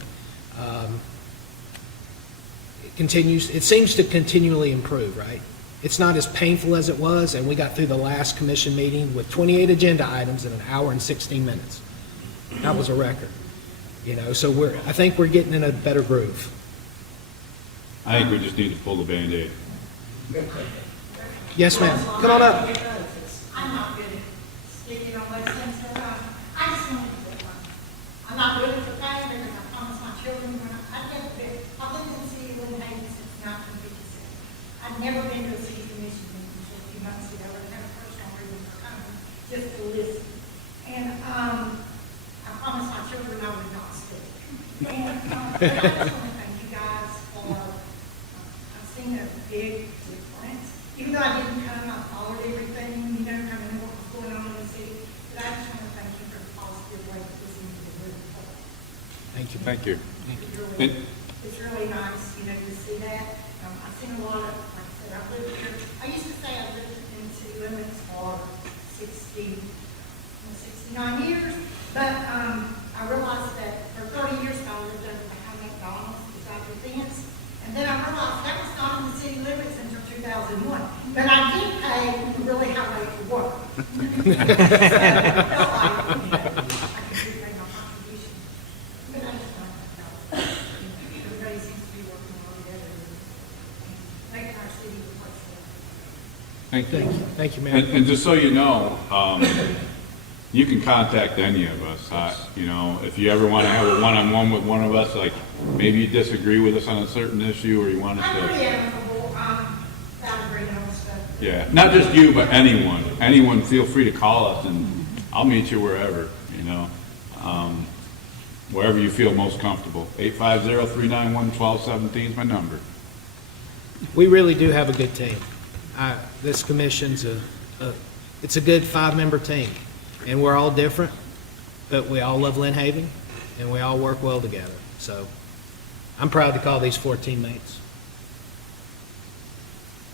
It seems to continually improve, right? It's not as painful as it was, and we got through the last commission meeting with 28 agenda items in an hour and 16 minutes. That was a record. So I think we're getting in a better groove. I think we just need to pull the Band-Aid. Yes, ma'am. Come on up. I'm not good at speaking on those things, so I just wanted to get one. I'm not good at the pay because I promised my children when I get a bit. I've lived in the city of Lynn Haven since 1956. I've never been to a city commission meeting until a few months ago, and had a personal reason for coming, just to listen. And I promised my children I would not speak. And but I just want to thank you guys for, I've seen a big difference. Even though I didn't come, I followed everything, kind of know what was going on in the city. But I just want to thank you for the positive way that this needs to be moving forward. Thank you. Thank you. It's really nice, to see that. I've seen a lot of, like I said, I've lived here. I used to say I lived in city limits for 69 years, but I realized that for 30 years I lived over behind McDonald's beside the fence. And then I realized that was not in the city limits until 2001. But I did pay really high rate for work. So I felt like, I could make my contribution. But I just don't know. Everybody seems to be working all together, making our city look much better. Thank you. Thank you, ma'am. And just so you know, you can contact any of us. If you ever want to have a one-on-one with one of us, like maybe you disagree with us on a certain issue, or you want us I'm pretty to. amicable, without agreeing on stuff. Yeah, not just you, but anyone. Anyone, feel free to call us, and I'll meet you wherever. Wherever you feel most comfortable. 850-391-1217 is my number. We really do have a good team. This commission's it's a good 5-member team, and we're all different, but we all love Lynn Haven, and we all work well together. So I'm proud to call these 4 teammates.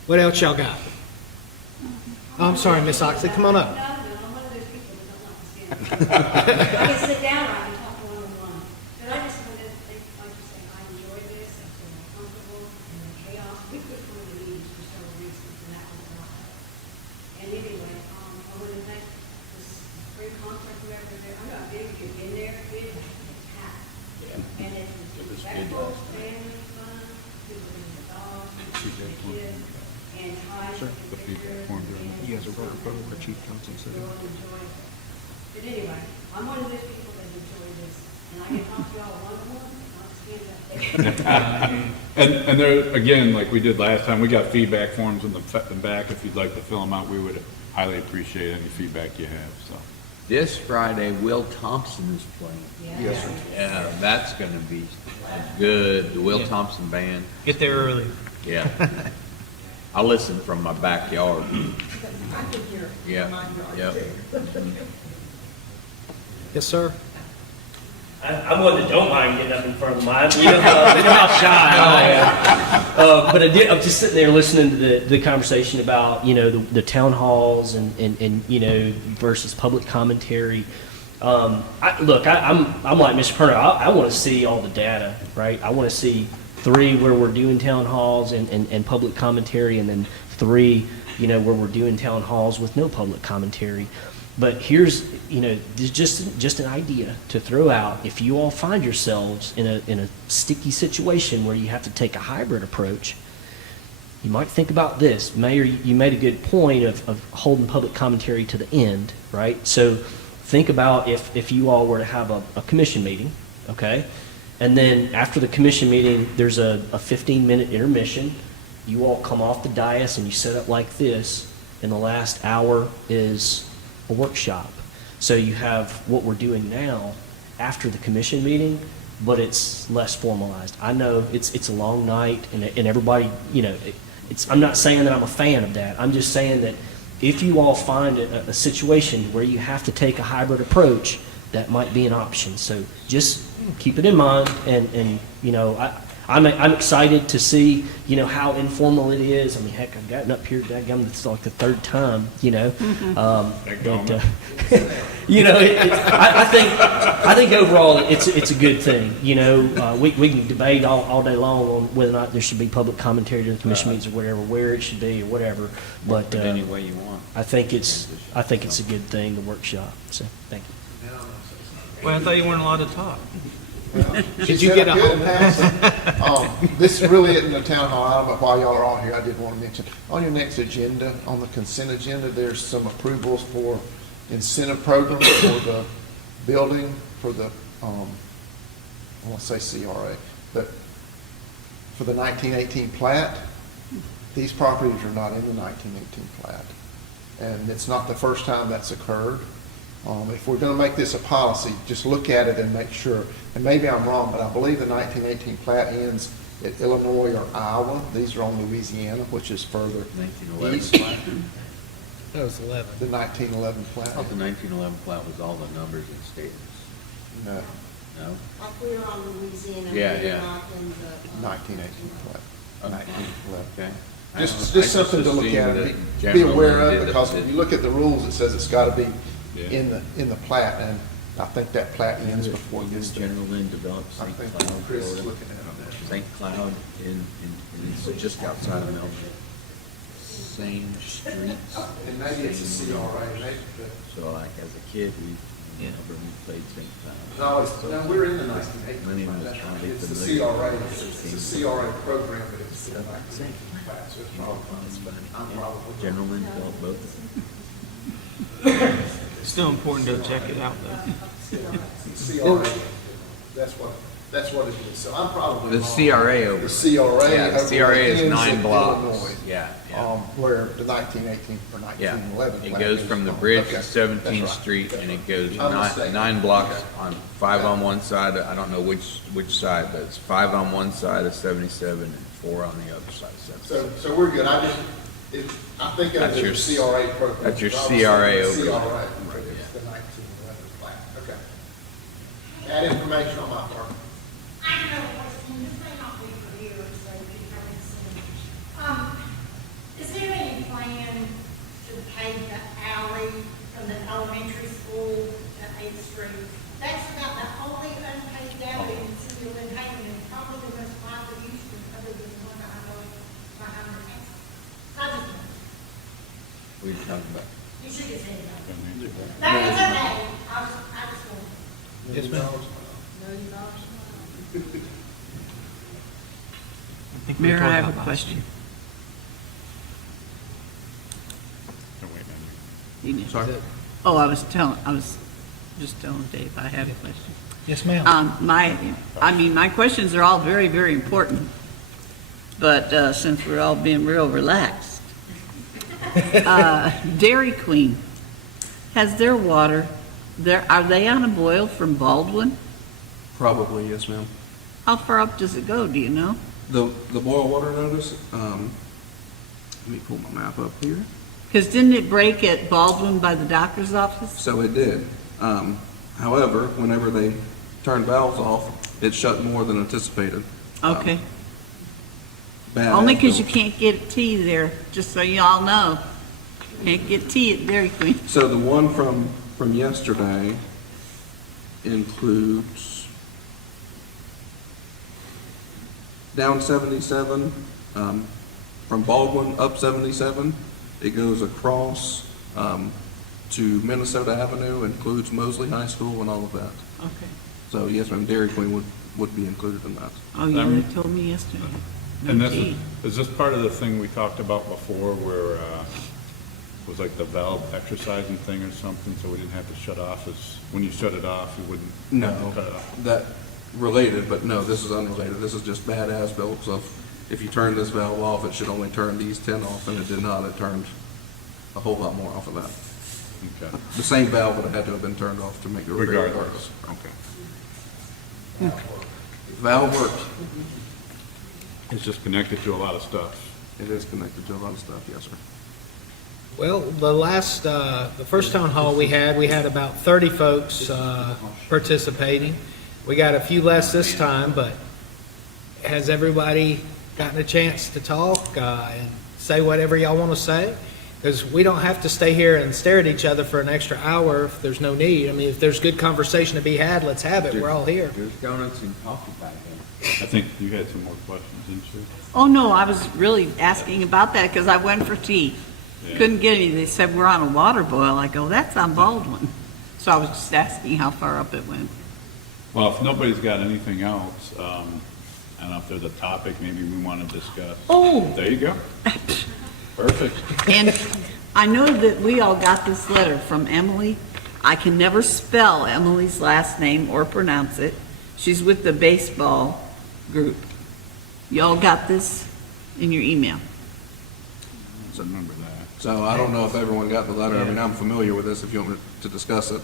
What else y'all got? Oh, I'm sorry, Miss Oxley, come on up. No, I'm one of those people that don't like to stand. I can sit down, I can talk one-on-one. But I just wanted to think, like you're saying, I enjoy this, I feel more comfortable in the chaos. We quit going to meetings for several reasons, and that was not helpful. And anyway, I want to thank this free contract, whoever there, I'm not big, if you've been there, it's happy. And it's respectful, family fun, people in the dogs, the kids, and Ty, the forms. You guys are right in front of where Chief Johnson said. You'll enjoy it. But anyway, I'm one of those people that enjoy this, and I can talk to y'all one-on-one, not stand up there. And there, again, like we did last time, we got feedback forms in the back. If you'd like to fill them out, we would highly appreciate any feedback you have, so. This Friday, Will Thompson is playing. Yes, sir. Yeah, that's gonna be good, the Will Thompson band. Get there early. Yeah. I listen from my backyard. I can hear it. Yeah, My yard, yeah. too. Yes, sir. I'm one that don't mind getting up in front of the mic. You know how shy I am. But I'm just sitting there listening to the conversation about, the town halls and versus public commentary. I'm like Mr. Perner. I want to see all the data, right? I want to see 3 where we're doing town halls and public commentary, and then 3, where we're doing town halls with no public commentary. But here's, just an idea to throw out. If you all find yourselves in a sticky situation where you have to take a hybrid approach, you might think about this. Mayor, you made a good point of holding public commentary to the end, right? So think about if you all were to have a commission meeting, okay? And then after the commission meeting, there's a 15-minute intermission. You all come off the dais and you set up like this, and the last hour is a workshop. So you have what we're doing now after the commission meeting, but it's less formalized. I know it's a long night, and everybody, I'm not saying that I'm a fan of that. I'm just saying that if you all find a situation where you have to take a hybrid approach, that might be an option. So just keep it in mind, and I'm excited to see, how informal it is. I mean, heck, I've gotten up here, dadgum, it's like the 3rd time, I think overall it's a good thing. We can debate all day long on whether or not there should be public commentary to the commission meetings or whatever, where it should be or whatever. But Any way you want. I think it's a good thing, the workshop. So thank you. Well, I thought you weren't allowed to talk. Did you get a good this really isn't a town hall item, but while y'all are all here, I did want to mention, on your next agenda, on the consent agenda, there's some approvals for incentive programs for the building, for the, I want to say CRA, but for the 1918 plat. These properties are not in the 1918 plat. And it's not the first time that's occurred. If we're going to make this a policy, just look at it and make sure. And maybe I'm wrong, but I believe the 1918 plat ends at Illinois or Iowa. These are on Louisiana, which is further 1911 east. plat. That was 11. The 1911 I plat. thought the 1911 plat was all the numbers and statements. No, No? Like we're on Louisiana. Yeah, we're yeah. not in the, 1918 plat. 1911. Okay. Just something to look at and be aware of, because if you look at the rules, it says it's got to be in the plat, and I think that plat ends before it gets there. General Lynn developed I St. think Cloud, Chris is Florida. looking at it. St. Cloud and it's just outside of Melbourne. Same streets. And maybe it's a CRA, maybe, but So like as a kid, we played St. it's Cloud. always, no, we're in the 1918 Lenny was plat. trying to be It's the familiar. CRA, it's the CRA program, but it's the 1918 plat, so it's probably, I'm probably. General Lynn developed both of them. Still important to check it out, though. CRA, that's what it is, so I'm probably The wrong. CRA over. The CRA. Yeah, the over CRA is ends 9 in blocks. Illinois, Yeah, where the 1918 or yeah. 1911. It plat goes is from the from. bridge Okay, to 17th that's right. Street and it goes I'm mistaken. 9 blocks on 5 on one side. I don't know which side, but it's 5 on one side of 77 and 4 on the other side of 77. So we're good. I think That's under your the CRA program. that's your I was saying CRA the overlay. CRA, but it's the 1911 plat. Okay. That information on my part. I have a question, this may not be for you, so you can come and see. Is there any plan to pave the alley from the elementary school to 8th Street? That's about the only unpaved alley in the city of Lynn Haven, and probably the most widely used one, other than the one that I know behind the house. I just, What are you talking about? you should get it. No, it's okay, I just want. Yes, ma'am. Mayor, I have a question. You know. Sorry? Oh, I was just telling Dave I had a question. Yes, ma'am. My questions are all very, very important, but since we're all being real relaxed. Dairy Queen, has their water, are they on a boil from Baldwin? Probably, yes, ma'am. How far up does it go, do you know? The boil water notice, let me pull my map up here. Because didn't it break at Baldwin by the doctor's office? So it did. However, whenever they turned valves off, it shut more than anticipated. Okay. Bad Only as because you built. can't get tea there, just so you all know. Can't get tea at Dairy Queen. So the one from yesterday includes down 77, from Baldwin up 77. It goes across to Minnesota Avenue, includes Mosley High School and all of that. Okay. So yes, ma'am, Dairy Queen would be included in that. Oh, yeah, they told me yesterday. No And this tea. is this part of the thing we talked about before where, was like the valve exercising thing or something, so we didn't have to shut off when you shut it off, you wouldn't have No, to cut it off? that related, but no, this is unrelated. This is just bad as built. So if you turn this valve off, it should only turn these 10 off, and it did not. It turned a whole lot more off of that. Okay. The same valve would have had to have been turned off to make it repair Regardless. Okay. Valve worked. It's just connected to a lot of stuff. It is connected to a lot of stuff, yes, sir. Well, the first town hall we had about 30 folks participating. We got a few less this time, but has everybody gotten a chance to talk and say whatever y'all want to say? Because we don't have to stay here and stare at each other for an extra hour if there's no need. I mean, if there's good conversation to be had, let's have it. We're all here. There's donuts and coffee back there. I think you had some more questions, didn't you? Oh, no, I was really asking about that because I went for tea. Yeah. Couldn't get any. They said we're on a water boil. I go, that's on Baldwin. So I was just asking how far up it went. Well, if nobody's got anything else, I don't know if there's a topic maybe we want to discuss. Oh. There you go. Perfect. And I know that we all got this letter from Emily. I can never spell Emily's last name or pronounce it. She's with the baseball group. Y'all got this in your email? I remember that. So I don't know if everyone got the letter. I mean, I'm familiar with this if you want me to discuss it.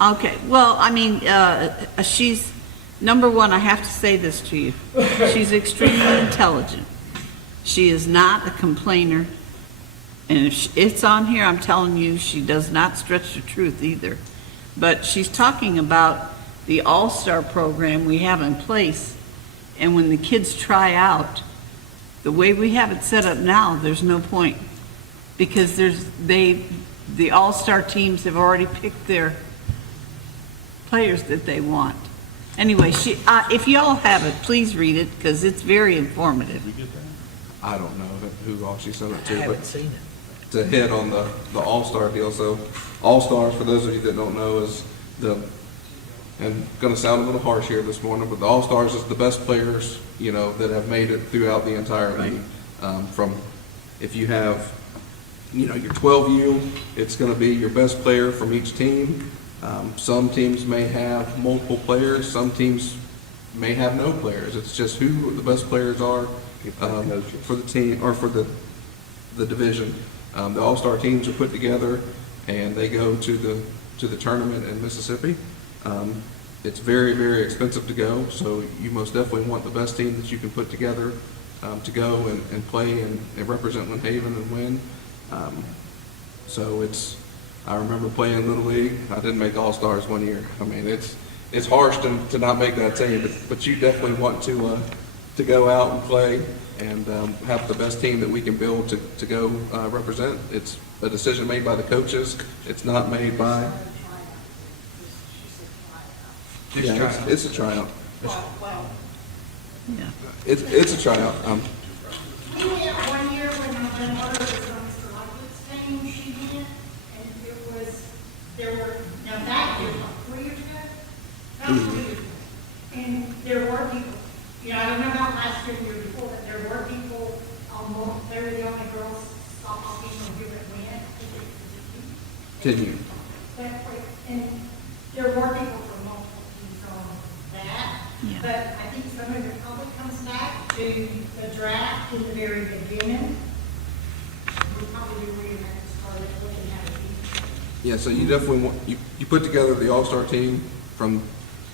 Okay, well, I mean, she's, number one, I have to say this to you. She's extremely intelligent. She is not a complainer. And if it's on here, I'm telling you, she does not stretch the truth either. But she's talking about the All-Star program we have in place. And when the kids try out, the way we have it set up now, there's no point. Because the All-Star teams have already picked their players that they want. Anyway, if y'all have it, please read it, because it's very informative. I don't know who all she sent it to, I haven't but seen it. to hit on the All-Star deal. So All-Stars, for those of you that don't know, is and going to sound a little harsh here this morning, but the All-Stars is the best players, that have made it throughout the entire league. From if you have, your 12U, it's going to be your best player from each team. Some teams may have multiple players. Some teams may have no players. It's just who the best players are for the team or for the division. The All-Star teams are put together and they go to the tournament in Mississippi. It's very, very expensive to go, so you most definitely want the best team that you can put together to go and play and represent Lynn Haven and win. I remember playing Little League. I didn't make All-Stars one year. I mean, it's harsh to not make that team, but you definitely want to go out and play and have the best team that we can build to go represent. It's a decision made by the coaches. It's not made by... Yeah, it's a tryout. Yeah. It's a tryout. We went one year when my grandmother was on Mr. Lockwood's team, she went, and now that year, like 4 years ago? That was 2 years ago. And there were people, I don't know about last year, the year before, but there were people, they were the only girls softball team who went. continue. And there were people from multiple teams on that. Yeah. But I think some of it probably comes back to the draft in the very beginning. We probably do where you have to start looking at it. Yeah, so you definitely want, you put together the all-star team from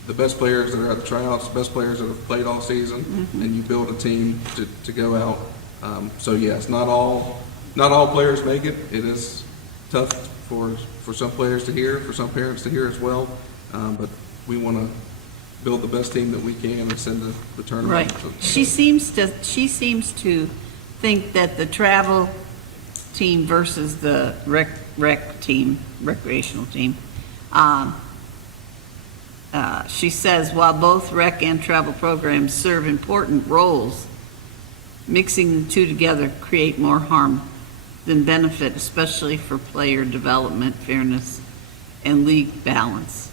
the best players that are at the tryouts, the best players that have played all season, and you build a team to go out. So yes, not all players make it. It is tough for some players to hear, for some parents to hear as well. But we want to build the best team that we can and send the tournament. Right. So- She seems to think that the travel team versus the recreational team, she says, while both rec and travel programs serve important roles, mixing the two together create more harm than benefit, especially for player development, fairness, and league balance.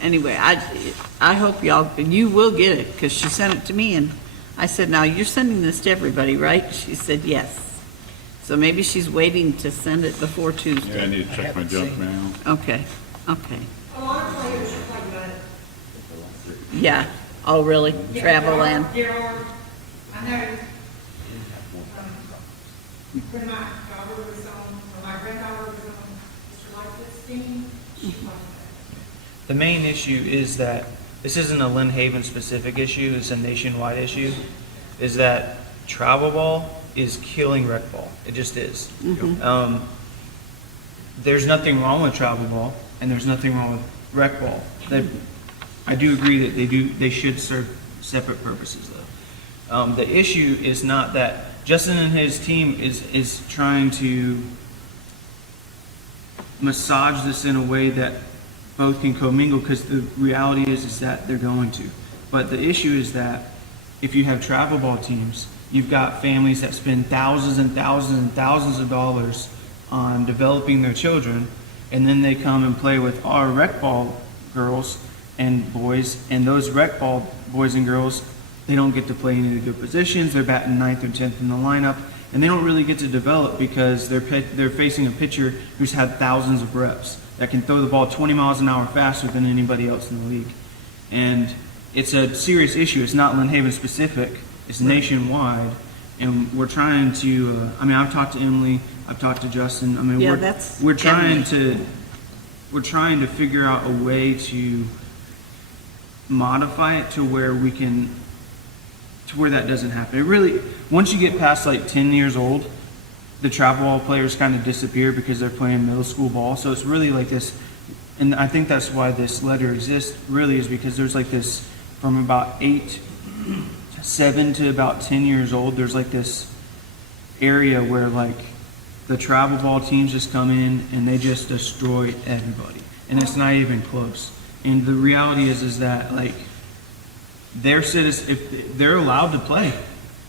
Anyway, I hope you will get it, because she sent it to me, and I said, now, you're sending this to everybody, right? She said, yes. So maybe she's waiting to send it before Tuesday. Yeah, I need to check my junk mail. Okay. A lot of players are playing better. Yeah. Oh, really? Yeah, Travel and? there are, I know, when my daughter was on, or my granddaughter was on Mr. Lightfoot's team, she played better. The main issue is that, this isn't a Lynn Haven specific issue, it's a nationwide issue, is that travel ball is killing rec ball. It just is. There's nothing wrong with travel ball, and there's nothing wrong with rec ball. I do agree that they should serve separate purposes though. The issue is not that Justin and his team is trying to massage this in a way that both can commingle, because the reality is that they're going to. But the issue is that if you have travel ball teams, you've got families that spend thousands and thousands and thousands of dollars on developing their children, and then they come and play with our rec ball girls and boys, and those rec ball boys and girls, they don't get to play any of the good positions. They're batting 9th or 10th in the lineup, and they don't really get to develop because they're facing a pitcher who's had thousands of reps that can throw the ball 20 miles an hour faster than anybody else in the league. And it's a serious issue. It's not Lynn Haven specific. It's nationwide. And we're trying to, I've talked to Emily, I've talked to Justin. Yeah, we're trying to figure out a way to modify it to where we can, to where that doesn't happen. It really, once you get past like 10 years old, the travel ball players kind of disappear because they're playing middle school ball. So it's really like this, and I think that's why this letter exists, really, is because there's like this, from about 7 to about 10 years old, there's like this area where like the travel ball teams just come in and they just destroy everybody. And it's not even close. And the reality is that like their citizens, if they're allowed to play,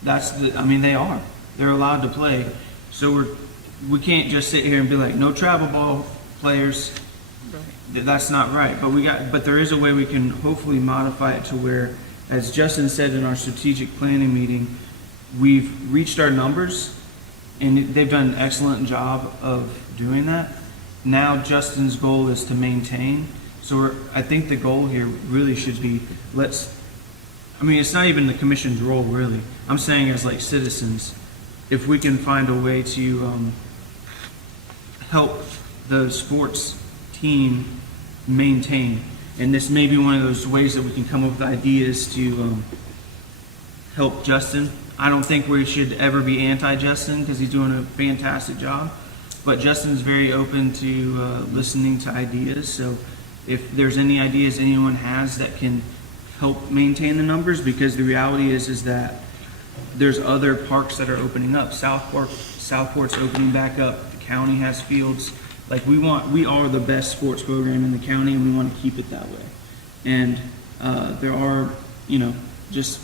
they are. They're allowed to play. So we can't just sit here and be like, no travel ball players. That's not right. But there is a way we can hopefully modify it to where, as Justin said in our strategic planning meeting, we've reached our numbers, and they've done an excellent job of doing that. Now Justin's goal is to maintain. So I think the goal here really should be, it's not even the commission's role really. I'm saying as like citizens, if we can find a way to help the sports team maintain, and this may be one of those ways that we can come up with ideas to help Justin. I don't think we should ever be anti-Justin because he's doing a fantastic job, but Justin's very open to listening to ideas. So if there's any ideas anyone has that can help maintain the numbers, because the reality is that there's other parks that are opening up. Southport's opening back up. The county has fields. Like we are the best sports program in the county, and we want to keep it that way. And there are, just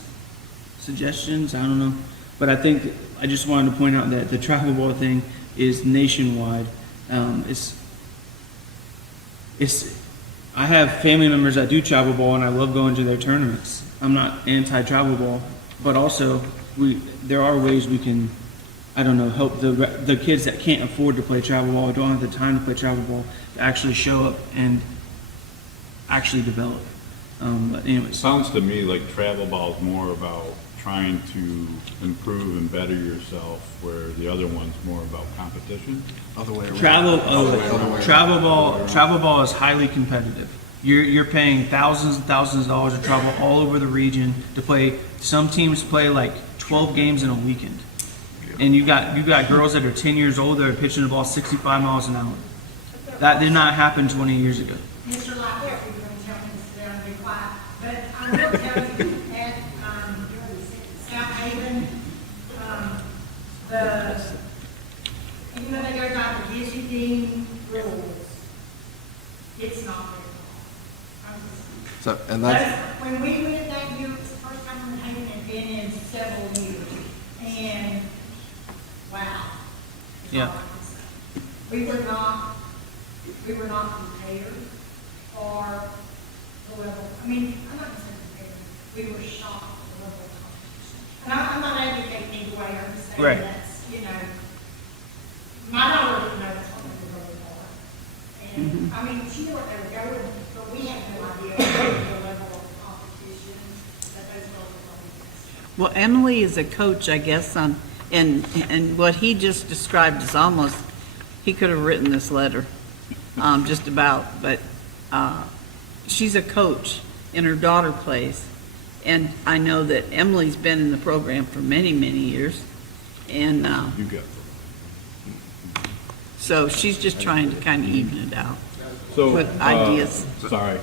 suggestions. I don't know, but I think I just wanted to point out that the travel ball thing is nationwide. I have family members that do travel ball, and I love going to their tournaments. I'm not anti-travel ball, but also there are ways we can I don't know, help the kids that can't afford to play travel ball or don't have the time to play travel ball to actually show up and actually develop. But It anyways, sounds to me like travel ball is more about trying to improve and better yourself, where the other one's more about competition. Other way around. travel ball is highly competitive. You're paying thousands and thousands of dollars to travel all over the region to play. Some teams play like 12 games in a weekend. And you got girls that are 10 years old that are pitching the ball 65 miles an hour. That did not happen 20 years ago. Mr. Lafayette, you're going to tell me to sit down and be quiet, but I will tell you at, South Haven, even though they go by the visiting rules, it's not very long. So, and that's, When we went that year, it was the first time we had been in several years, and wow. is all Yeah. I can say. We were not prepared for the level, I mean, I'm not gonna say prepared, we were shocked at the level of competition. And I'm not advocating either way, I'm just saying Right. that's, my daughter didn't know that's what we were really for. And, I mean, she knew what they were going, but we had no idea the level of competition that those girls were going against. Well, Emily is a coach, I guess, and what he just described is almost, he could have written this letter, just about, but she's a coach and her daughter plays. And I know that Emily's been in the program for many, many years. And You got so she's just trying to kind of even it out So, with ideas. sorry.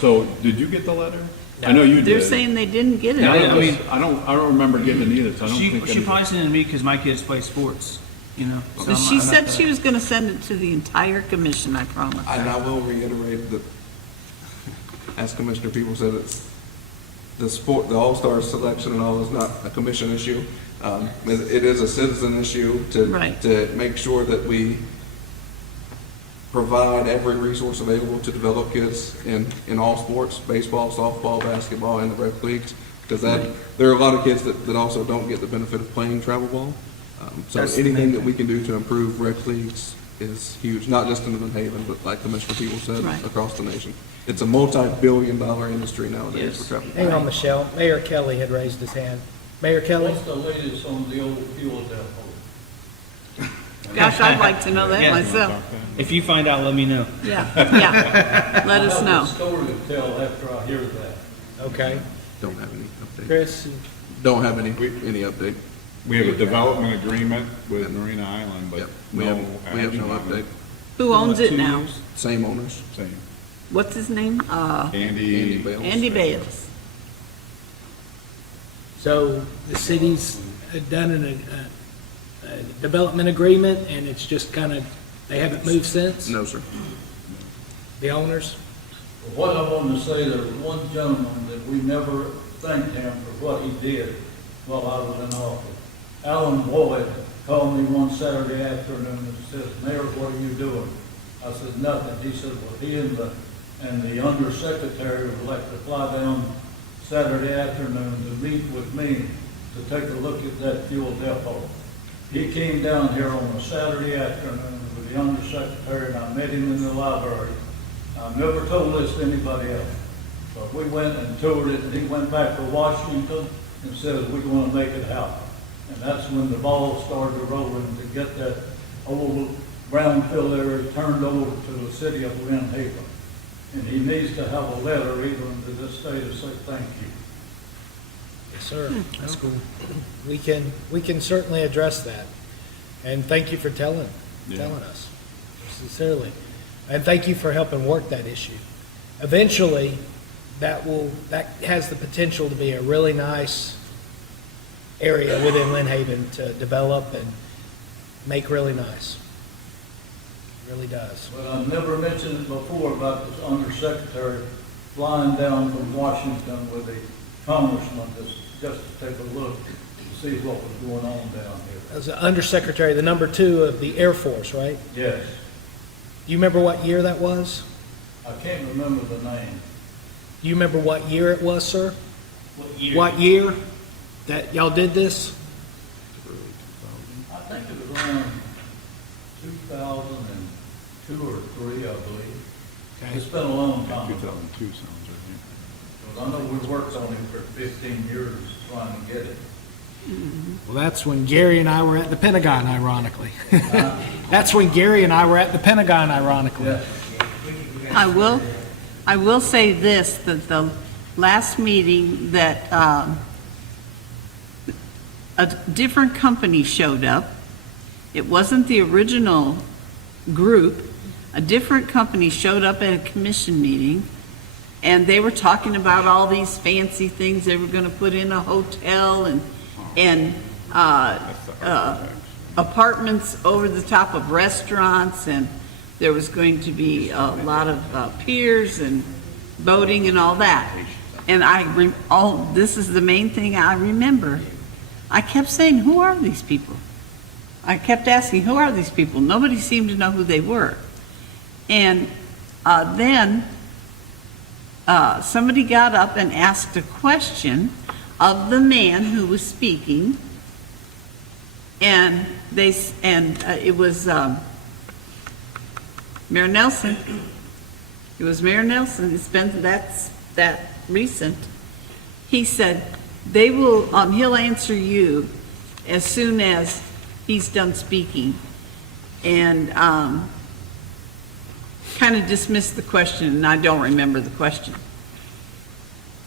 So, did you get the letter? I know you did. They're saying they didn't get it. Yeah, I mean- I don't remember getting it either, so I don't think. She probably sent it to me because my kids play sports, So But she said she was going to send it to the entire commission, I promise. and I will reiterate that, as Commissioner People said, it's the All-Star selection and all is not a commission issue. It is a citizen issue Right. to make sure that we provide every resource available to develop kids in all sports, baseball, softball, basketball, and the rec leagues. Because there are a lot of kids that also don't get the benefit of playing travel ball. So That's the anything main that we can do to improve rec leagues is huge, not just in Lynn Haven, but like Commissioner People said, Right. across the nation. It's a multi-billion-dollar industry nowadays for travel. Hang on, Michelle. Mayor Kelly had raised his hand. Mayor Kelly? What's the latest on the old fuel depot? Gosh, I'd like to know that Yeah. myself. If you find out, let me know. Yeah, yeah. Let us I know. have a story to tell after I hear that. Okay. Don't have any update. Chris? Don't have any update. We have a development agreement with Marina Island, but Yep. We have no action on update. Who owns it 2 now? years? Same owners. Same. What's his name? Andy Bales. Andy Bales. So the city's done a development agreement, and it's just kind of, they haven't moved since? No, sir. The owners? What I want to say, there was one gentleman that we never thanked him for what he did while I was in office. Alan Boyd called me one Saturday afternoon and says, "Mayor, what are you doing?" I said, "Nothing." He said, "Well, he and the undersecretary would like to fly down Saturday afternoon to meet with me to take a look at that fuel depot." He came down here on a Saturday afternoon with the undersecretary, and I met him in the library. I never told this to anybody else, but we went and toured it, and he went back to Washington and says, "We're going to make it happen." And that's when the ball started rolling to get that old brownfield area turned over to the city of Lynn Haven. And he needs to have a letter even to this day to say thank you. Yes, sir. That's cool. We can certainly address that. And thank you for telling us, sincerely. And thank you for helping work that issue. Eventually, that has the potential to be a really nice area within Lynn Haven to develop and make really nice. It really does. But I've never mentioned it before about this undersecretary flying down from Washington with the congressman just to take a look to see what was going on down here. As the undersecretary, the number 2 of the Air Force, right? Yes, Do you remember what year that was? I can't remember the name. Do you remember what year it was, sir? What year? What year that y'all did this? around 2002 or 3, I believe. It's been a long time. 2002 sounds right. Because I know we worked on it for 15 years trying to get it. Well, that's when Gary and I were at the Pentagon, ironically. That's when Gary and I were at the Pentagon, ironically. Yeah. I will say this, that the last meeting that a different company showed up. It wasn't the original group. A different company showed up at a commission meeting, and they were talking about all these fancy things. They were going to put in a hotel and apartments over the top of restaurants, and there was going to be a lot of piers and boating and all that. And this is the main thing I remember. I kept saying, who are these people? I kept asking, who are these people? Nobody seemed to know who they were. And then somebody got up and asked a question of the man who was speaking, and it was Mayor Nelson. It was Mayor Nelson. It's been that recent. He said they will. He'll answer you as soon as he's done speaking, and kind of dismissed the question. And I don't remember the question.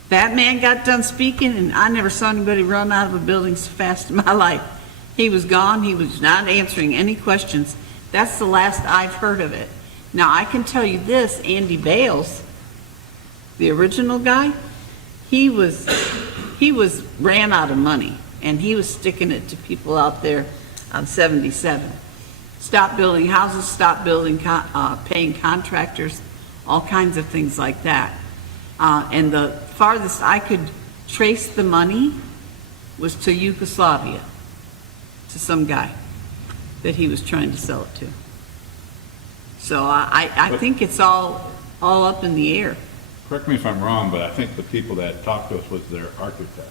That man got done speaking, and I never saw anybody run out of a building so fast in my life. He was gone. He was not answering any questions. That's the last I've heard of it. Now, I can tell you this, Andy Bales, the original guy, he ran out of money, and he was sticking it to people out there on 77. Stop building houses, stop paying contractors, all kinds of things like that. And the farthest I could trace the money was to Yugoslavia, to some guy that he was trying to sell it to. So I think it's all up in the air. Correct me if I'm wrong, but I think the people that talked to us was their architects,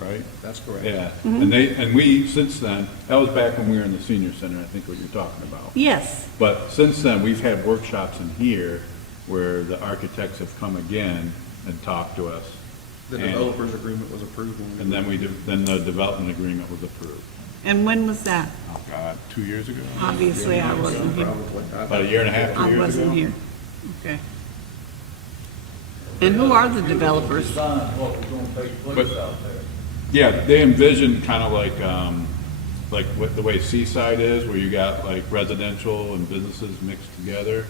right? That's correct. Yeah, and we, since then, that was back when we were in the senior center, I think what you're talking about. Yes. But since then, we've had workshops in here where the architects have come again and talked to us. The And- developer's agreement was approved. And then then the development agreement was approved. And when was that? Oh, God, 2 years ago? Obviously, I wasn't here. Probably. About a year and a half, 2 years ago? I wasn't here. Okay. And who are the developers? Design what was going to take place out there. Yeah, they envisioned kind of like what the way Seaside is, where you got like residential and businesses mixed together.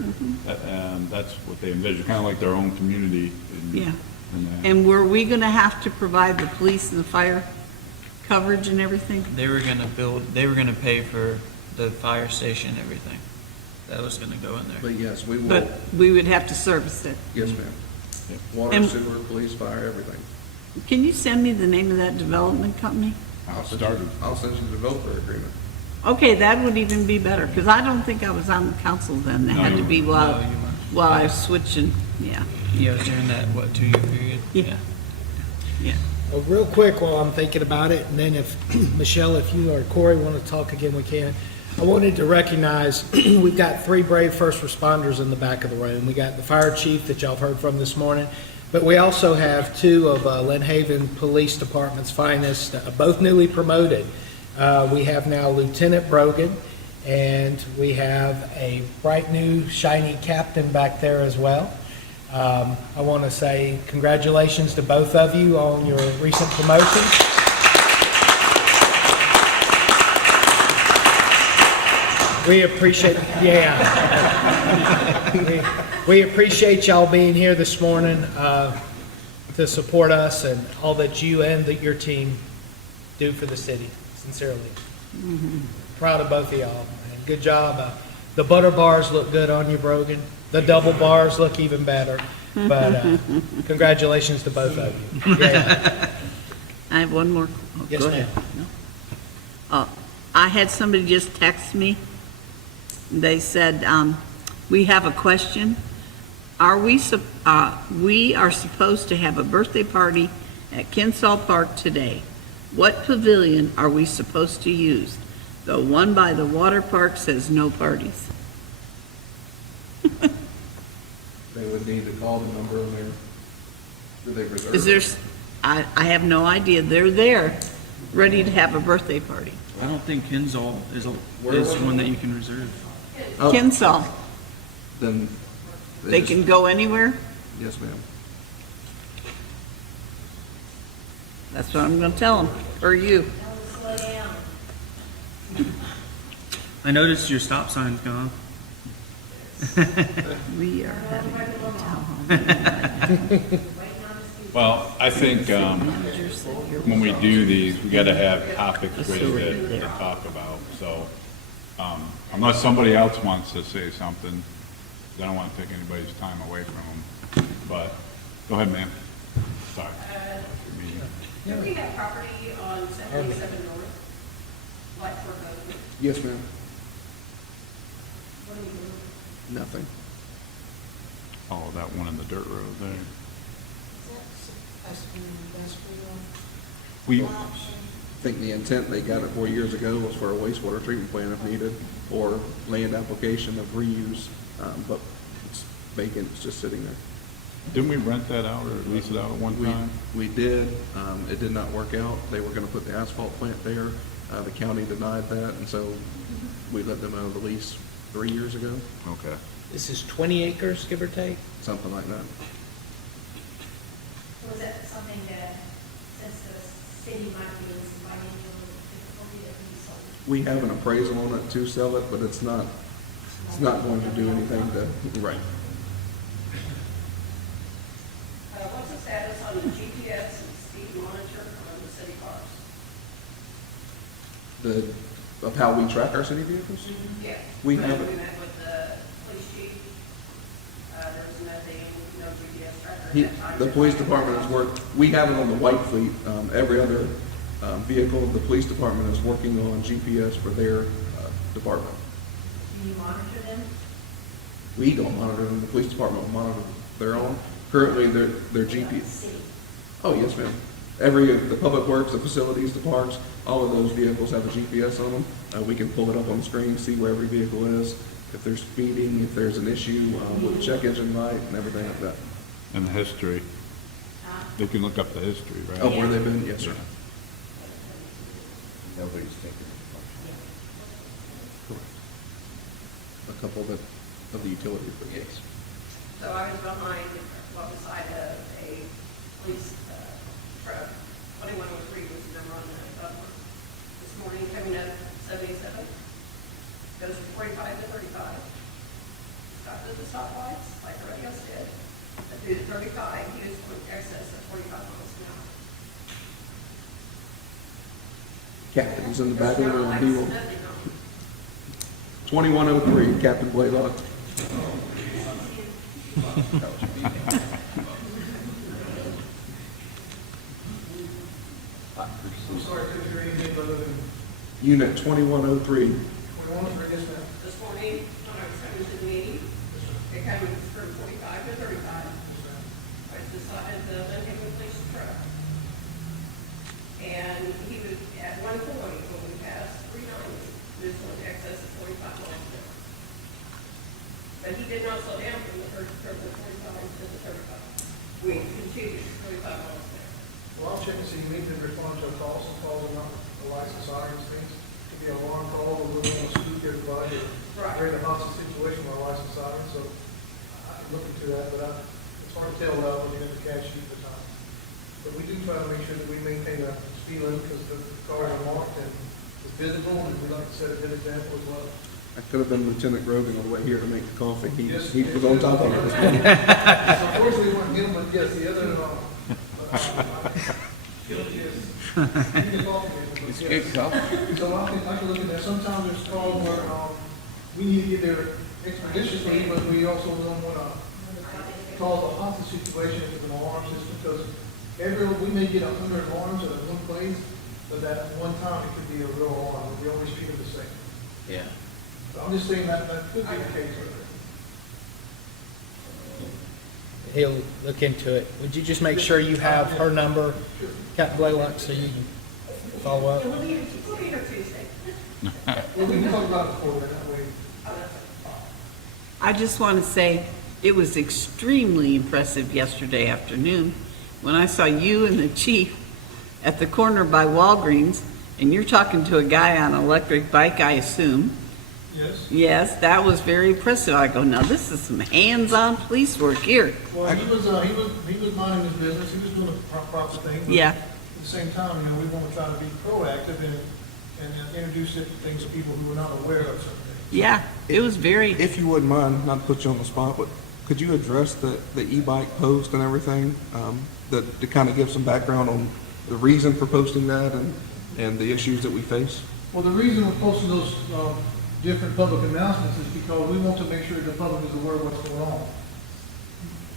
And that's what they envisioned, kind of like their own community. Yeah. that. And were we going to have to provide the police and the fire coverage and everything? They were gonna pay for the fire station, everything. That was gonna go in there. But yes, we will, But we would have to service it. yes, ma'am. Water, And- sewer, police, fire, everything. Can you send me the name of that development company? How it started. I'll send you the developer agreement. Okay, that would even be better, because I don't think I was on the council then. It had to be No, you weren't. while I was switching, yeah. Yeah, it was during that, 2-year period? Yeah. Yeah. Well, real quick while I'm thinking about it, and then if, Michelle, if you or Corey want to talk again, we can. I wanted to recognize, we've got 3 brave first responders in the back of the room. We got the fire chief that y'all have heard from this morning, but we also have 2 of Lynn Haven Police Department's finest, both newly promoted. We have now Lieutenant Brogan, and we have a bright new shiny captain back there as well. I want to say congratulations to both of you on your recent promotions. We appreciate, we appreciate y'all being here this morning to support us and all that you and your team do for the city, sincerely. Proud of both of y'all, and good job. The butter bars look good on you, Brogan. The double bars look even better, but congratulations to both of you. Yeah. I have one more. Oh, Yes, go ma'am. ahead. No? I had somebody just text me. They said, we have a question. We are supposed to have a birthday party at Kensall Park today. What pavilion are we supposed to use? The one by the water park says no parties. They would need to call the number on there. Do they reserve? Is there, I have no idea. They're there, ready to have a birthday party. I don't think Kinzall is Where was one it? that you can reserve. Oh, Kinsall, Then. they just- can go anywhere? Yes, ma'am. That's what I'm gonna tell them, or you. Slow down. I noticed your stop sign's gone. We are having a town hall. Well, I think when we do these, we got to have topics with it to talk about. So unless somebody else wants to say something, I don't want to take anybody's time away from them. But go ahead, ma'am. Sorry. Do we have property on 77 North, like for both? Yes, ma'am. What are you doing? Nothing. Oh, that one in the dirt road there. Is that supposed to be industrial We option? think the intent they got it 4 years ago was for a wastewater treatment plant if needed, or land application of reuse, but it's vacant, it's just sitting there. Didn't we rent that out or lease it out at one time? We did, it did not work out. They were gonna put the asphalt plant there. The county denied that, and so we let them out of the lease 3 years ago, Okay. This is 20 acres, give or take? something like that. Was that something that, since the city might be in some financial difficulty, that we sold? We have an appraisal on it to sell it, but it's not going to do anything to, right. What's the status on the GPS and speed monitor on the city cars? Of how we track our city vehicles? Yeah. We When haven't. we met with the police chief, there was nothing, no GPS tracker at He, that time. the police department has worked, we have it on the white fleet, every other, vehicle, the police department is working on GPS for their, department. Do you monitor them? We don't monitor them, the police department will monitor their own. Currently, their GPS. City. Oh, yes, ma'am. The public works, the facilities, the parks, all of those vehicles have a GPS on them. We can pull it up on the screen, see where every vehicle is, if there's speeding, if there's an issue, with the check engine light and everything like that. And the history. They can look up the history, right? Oh, where they've been, yes, sir. Nobody's taking it. Correct. A couple of the utilities, but yes. So I was beside of a police truck, 2103 was the number on the bumper. This morning, coming up 77, goes from 45 to 35. Stopped at the stoplights, like the radio said, but through the 35, he was going excess of 45 miles an hour. Captain's in the back of the room, There's he no will. lights, nothing on. 2103, Captain Blaylock. Unit 2103. This morning, when I was coming to the meeting, it came from 45 to 35. I decided to let him replace the truck. And he was at 140 when we passed 390, this was excess of 45 miles an hour. But he did not slow down from the 45 to the 35. We continued 45 miles an hour. Well, I'll check and see, you need to respond to calls are not the license sirens things. Could be an alarm call, or we want to speak everybody, or Right. we're in a hostage situation with our license sirens, so I can look into that, but it's hard to tell when you're in the cash sheet at the time. But we do try to make sure that we maintain a speed limit, because the cars are marked and it's visible, and we like to set a good example as well. I could have been Lieutenant Grogan on the way here to make the coffee. Yes. He was on top of it this morning. Unfortunately, we weren't him, but yes, the other, It's good coffee. So I can look at that. Sometimes there's calls where, we need to get there expeditiously, but we also don't want to cause a hostage situation with an alarm system, because we may get 100 alarms at one place, but at one time it could be a real alarm, we always treat it the same. Yeah. So I'm just saying that could be the case. He'll look into it. Would you just make sure you have her number, Captain Blaylock, so you can follow up? We'll be here Tuesday. Well, we can talk about it before that way. I just want to say, it was extremely impressive yesterday afternoon when I saw you and the chief at the corner by Walgreens, and you're talking to a guy on an electric bike, I assume. Yes. Yes, that was very impressive. I go, now this is some hands-on police work here. Well, he was minding his business, he was doing the proper thing. but Yeah. At the same time, you know, we want to try to be proactive and introduce different things to people who are not aware of certain things. Yeah, it was very, If you wouldn't mind, not to put you on the spot, but could you address the e-bike post and everything? To kind of give some background on the reason for posting that and the issues that we face? Well, the reason we're posting those different public announcements is because we want to make sure the public is aware of what's going on.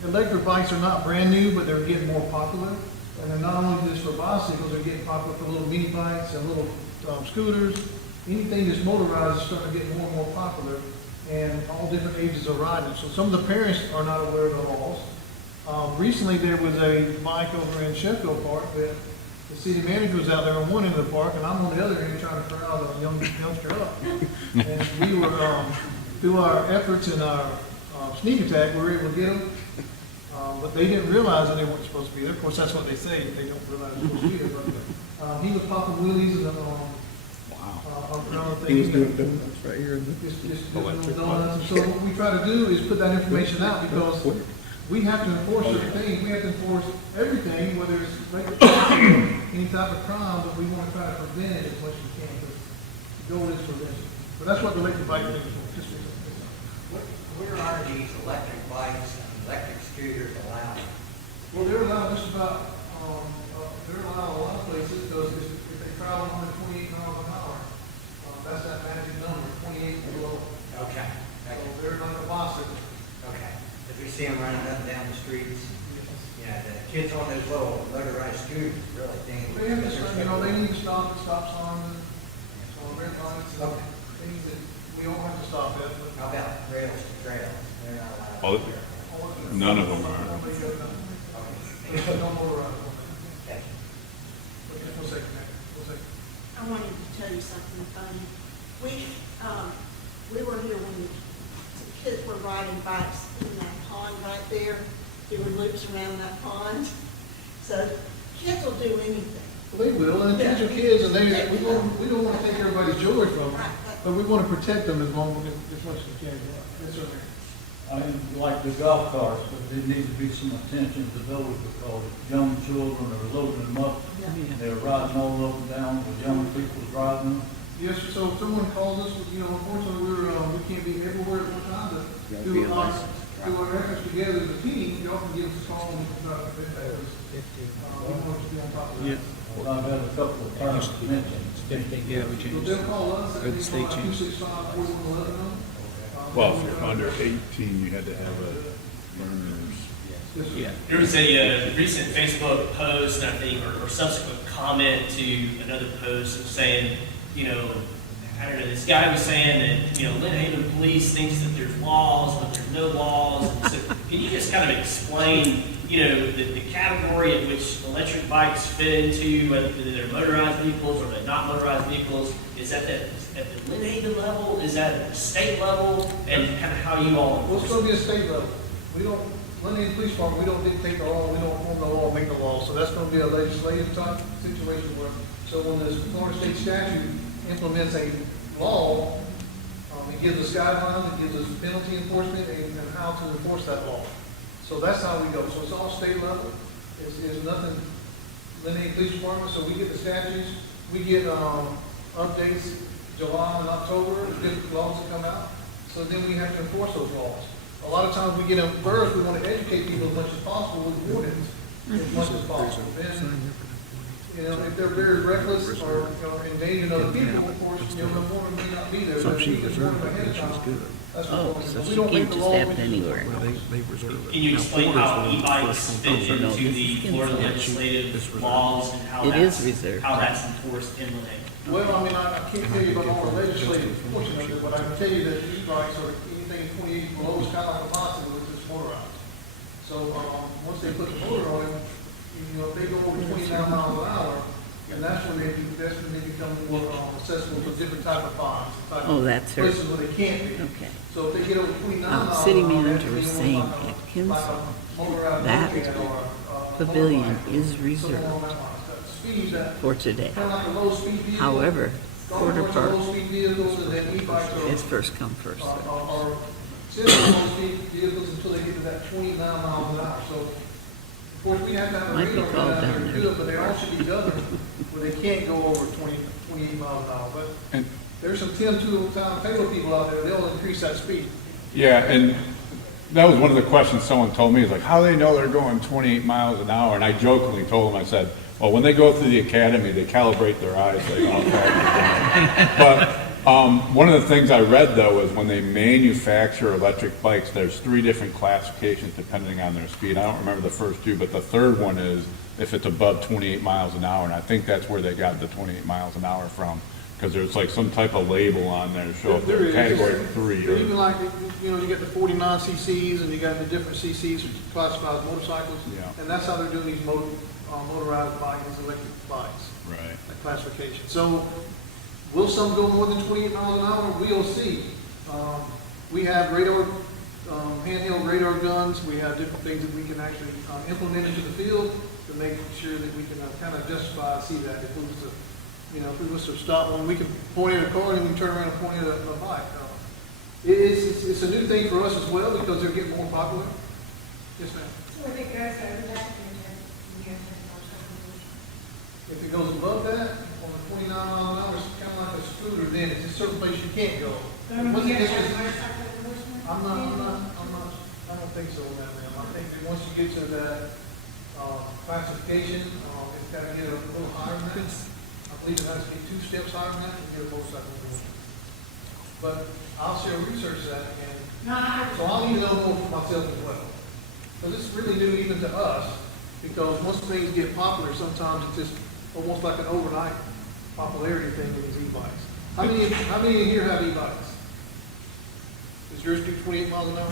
Electric bikes are not brand new, but they're getting more popular. And they're not only just for bicycles, they're getting popular for little mini bikes and little scooters. Anything that's motorized is starting to get more and more popular, and all different ages are riding. So some of the parents are not aware of the laws. Recently, there was a bike over in Sheffield Park that the city manager was out there on one end of the park, and I'm on the other end trying to corral the youngster up. And we were, through our efforts and our sneak attack, we were able to get them. But they didn't realize that they weren't supposed to be there. Of course, that's what they say, they don't realize they're supposed to be there. But he was popping wheelies and He was doing donuts right here in the electric donuts. And so what we try to do is put that information out, because we have to enforce certain things. We have to enforce everything, whether it's like any type of crime, but we want to try to prevent it as much as we can, because the goal is prevention. But that's what the electric bike thing is for. Where are these electric bikes and electric scooters allowed? Well, they're allowed just about, they're allowed a lot of places, because if they travel under 28 miles an hour, that's that magic number, 28 and below. Okay. So they're not a bicycle. Okay. If we see them running up and down the streets, yeah, the kids on those little motorized scooters really dangerous. They have to, you know, they need to stop at stop signs, and red lights, and things that we don't have to stop at. But How about rails to trail? They're not allowed. Oh, none of them are. Don't motorize them. Okay. Just one second, man. 1 second. I wanted to tell you something funny. We were here when the kids were riding bikes in that pond right there, doing loops around that pond. So kids will do anything. They will, and kids are kids, and we don't want to take everybody's joy from them, but we want to protect them as much as we can. Yes, sir. I like the golf carts, but there needs to be some attention to those, because young children are loading them up. They're riding all up and down with young people driving them. Yes, sir. So if someone calls us, you know, unfortunately, we can't be everywhere at one time, but do our efforts together as a team, y'all can give us a call and we can try to prevent that. We want to be on top of that. Well, I've had a couple of parents mention. So they'll call us at 265-4111. Well, if you're under 18, you had to have a learner's. Yeah. There was a recent Facebook post, I think, or subsequent comment to another post saying, you know, I don't know, this guy was saying that, you know, Lynn Haven Police thinks that there's laws, but there's no laws. And so can you just kind of explain, you know, the category in which electric bikes fit into, whether they're motorized vehicles or they're not motorized vehicles? Is that at the Lynn Haven level? Is that at the state level? And kind of how you all... Well, it's going to be a state level. We don't, Lynn Haven Police Department, we don't dictate the law, we don't form the law, make the law. So that's going to be a legislative type situation where, so when the Florida state statute implements a law, it gives us guidelines, it gives us penalty enforcement, and how to enforce that law. So that's how we go. So it's all state level. It's nothing, Lynn Haven Police Department, so we get the statutes, we get updates July and October, different laws that come out. So then we have to enforce those laws. A lot of times we get them first, we want to educate people as much as possible with warnings, as much as possible. Then, you know, if they're very reckless or, you know, endangering other people, of course, you know, the warning may not be there. But if we get warned ahead of time, that's what we don't make the law. Can you explain how e-bikes fit into the Florida legislative laws and how that's enforced in Lynn Haven? Well, I mean, I can't tell you about all the legislative portion of it, but I can tell you that e-bikes are anything 28 below is kind of like a bicycle, which is motorized. So, once they put the motor on it, you know, if they go over 29 miles an hour, And that's when they become more accessible to different type of bonds. type Oh, of that's her. Places where they can't be. Okay. So if they get over 29 miles. City an hour, manager that's was when saying you at want like Kinsel, a motorized that moped or a pavilion motorbike, is something reserved along that line of stuff. Speed that, for today. kind of like a low-speed vehicle. However, Porter Golf carts are Park low-speed vehicles, and then e-bikes are. is first come, first served. Are considered low-speed vehicles until they get to that 29 miles an hour. So, of course, we have to have a Might be radar called gun down out there to there. do it, but they all should be governed where they can't go over 28 miles an hour. But And- there's some 10-2-town payload people out there, they'll increase that speed. Yeah, and that was one of the questions someone told me, is like, how do they know they're going 28 miles an hour? And I jokingly told them, I said, well, when they go through the academy, they calibrate their eyes like how fast they're going. But one of the things I read, though, is when they manufacture electric bikes, there's 3 different classifications depending on their speed. I don't remember the first 2, but the third one is if it's above 28 miles an hour, and I think that's where they got the 28 miles an hour from, because there's like some type of label on there to show if There they're is. category 3 Even or... like, you know, you get the 49 cc's and you got the different cc's classified as motorcycles. Yeah. And that's how they're doing these motorized bikes, these electric bikes. Right. That classification. So will some go more than 28 miles an hour? We'll see. We have radar, handheld radar guns. We have different things that we can actually implement into the field to make sure that we can kind of justify, see that. If we was to, you know, if we was to stop one, we can point at a car and then we can turn around and point at a bike. It's a new thing for us as well because they're getting more popular. Yes, ma'am. So if it goes over that, then you have to call something. If it goes above that, on the 29 mile an hour, it's kind of like a scooter, then it's a certain place you can't go. Once it gets to- I don't think so, ma'am. I think that once you get to that, classification, it's got to get a little higher than that. I believe it has to be 2 steps higher than that to get a motorcycle. But I'll share research that, and so I'll need to know more for myself as well. Because it's really new even to us, because once things get popular, sometimes it's just almost like an overnight popularity thing with these e-bikes. How many in here have e-bikes? Does yours do 28 miles an hour?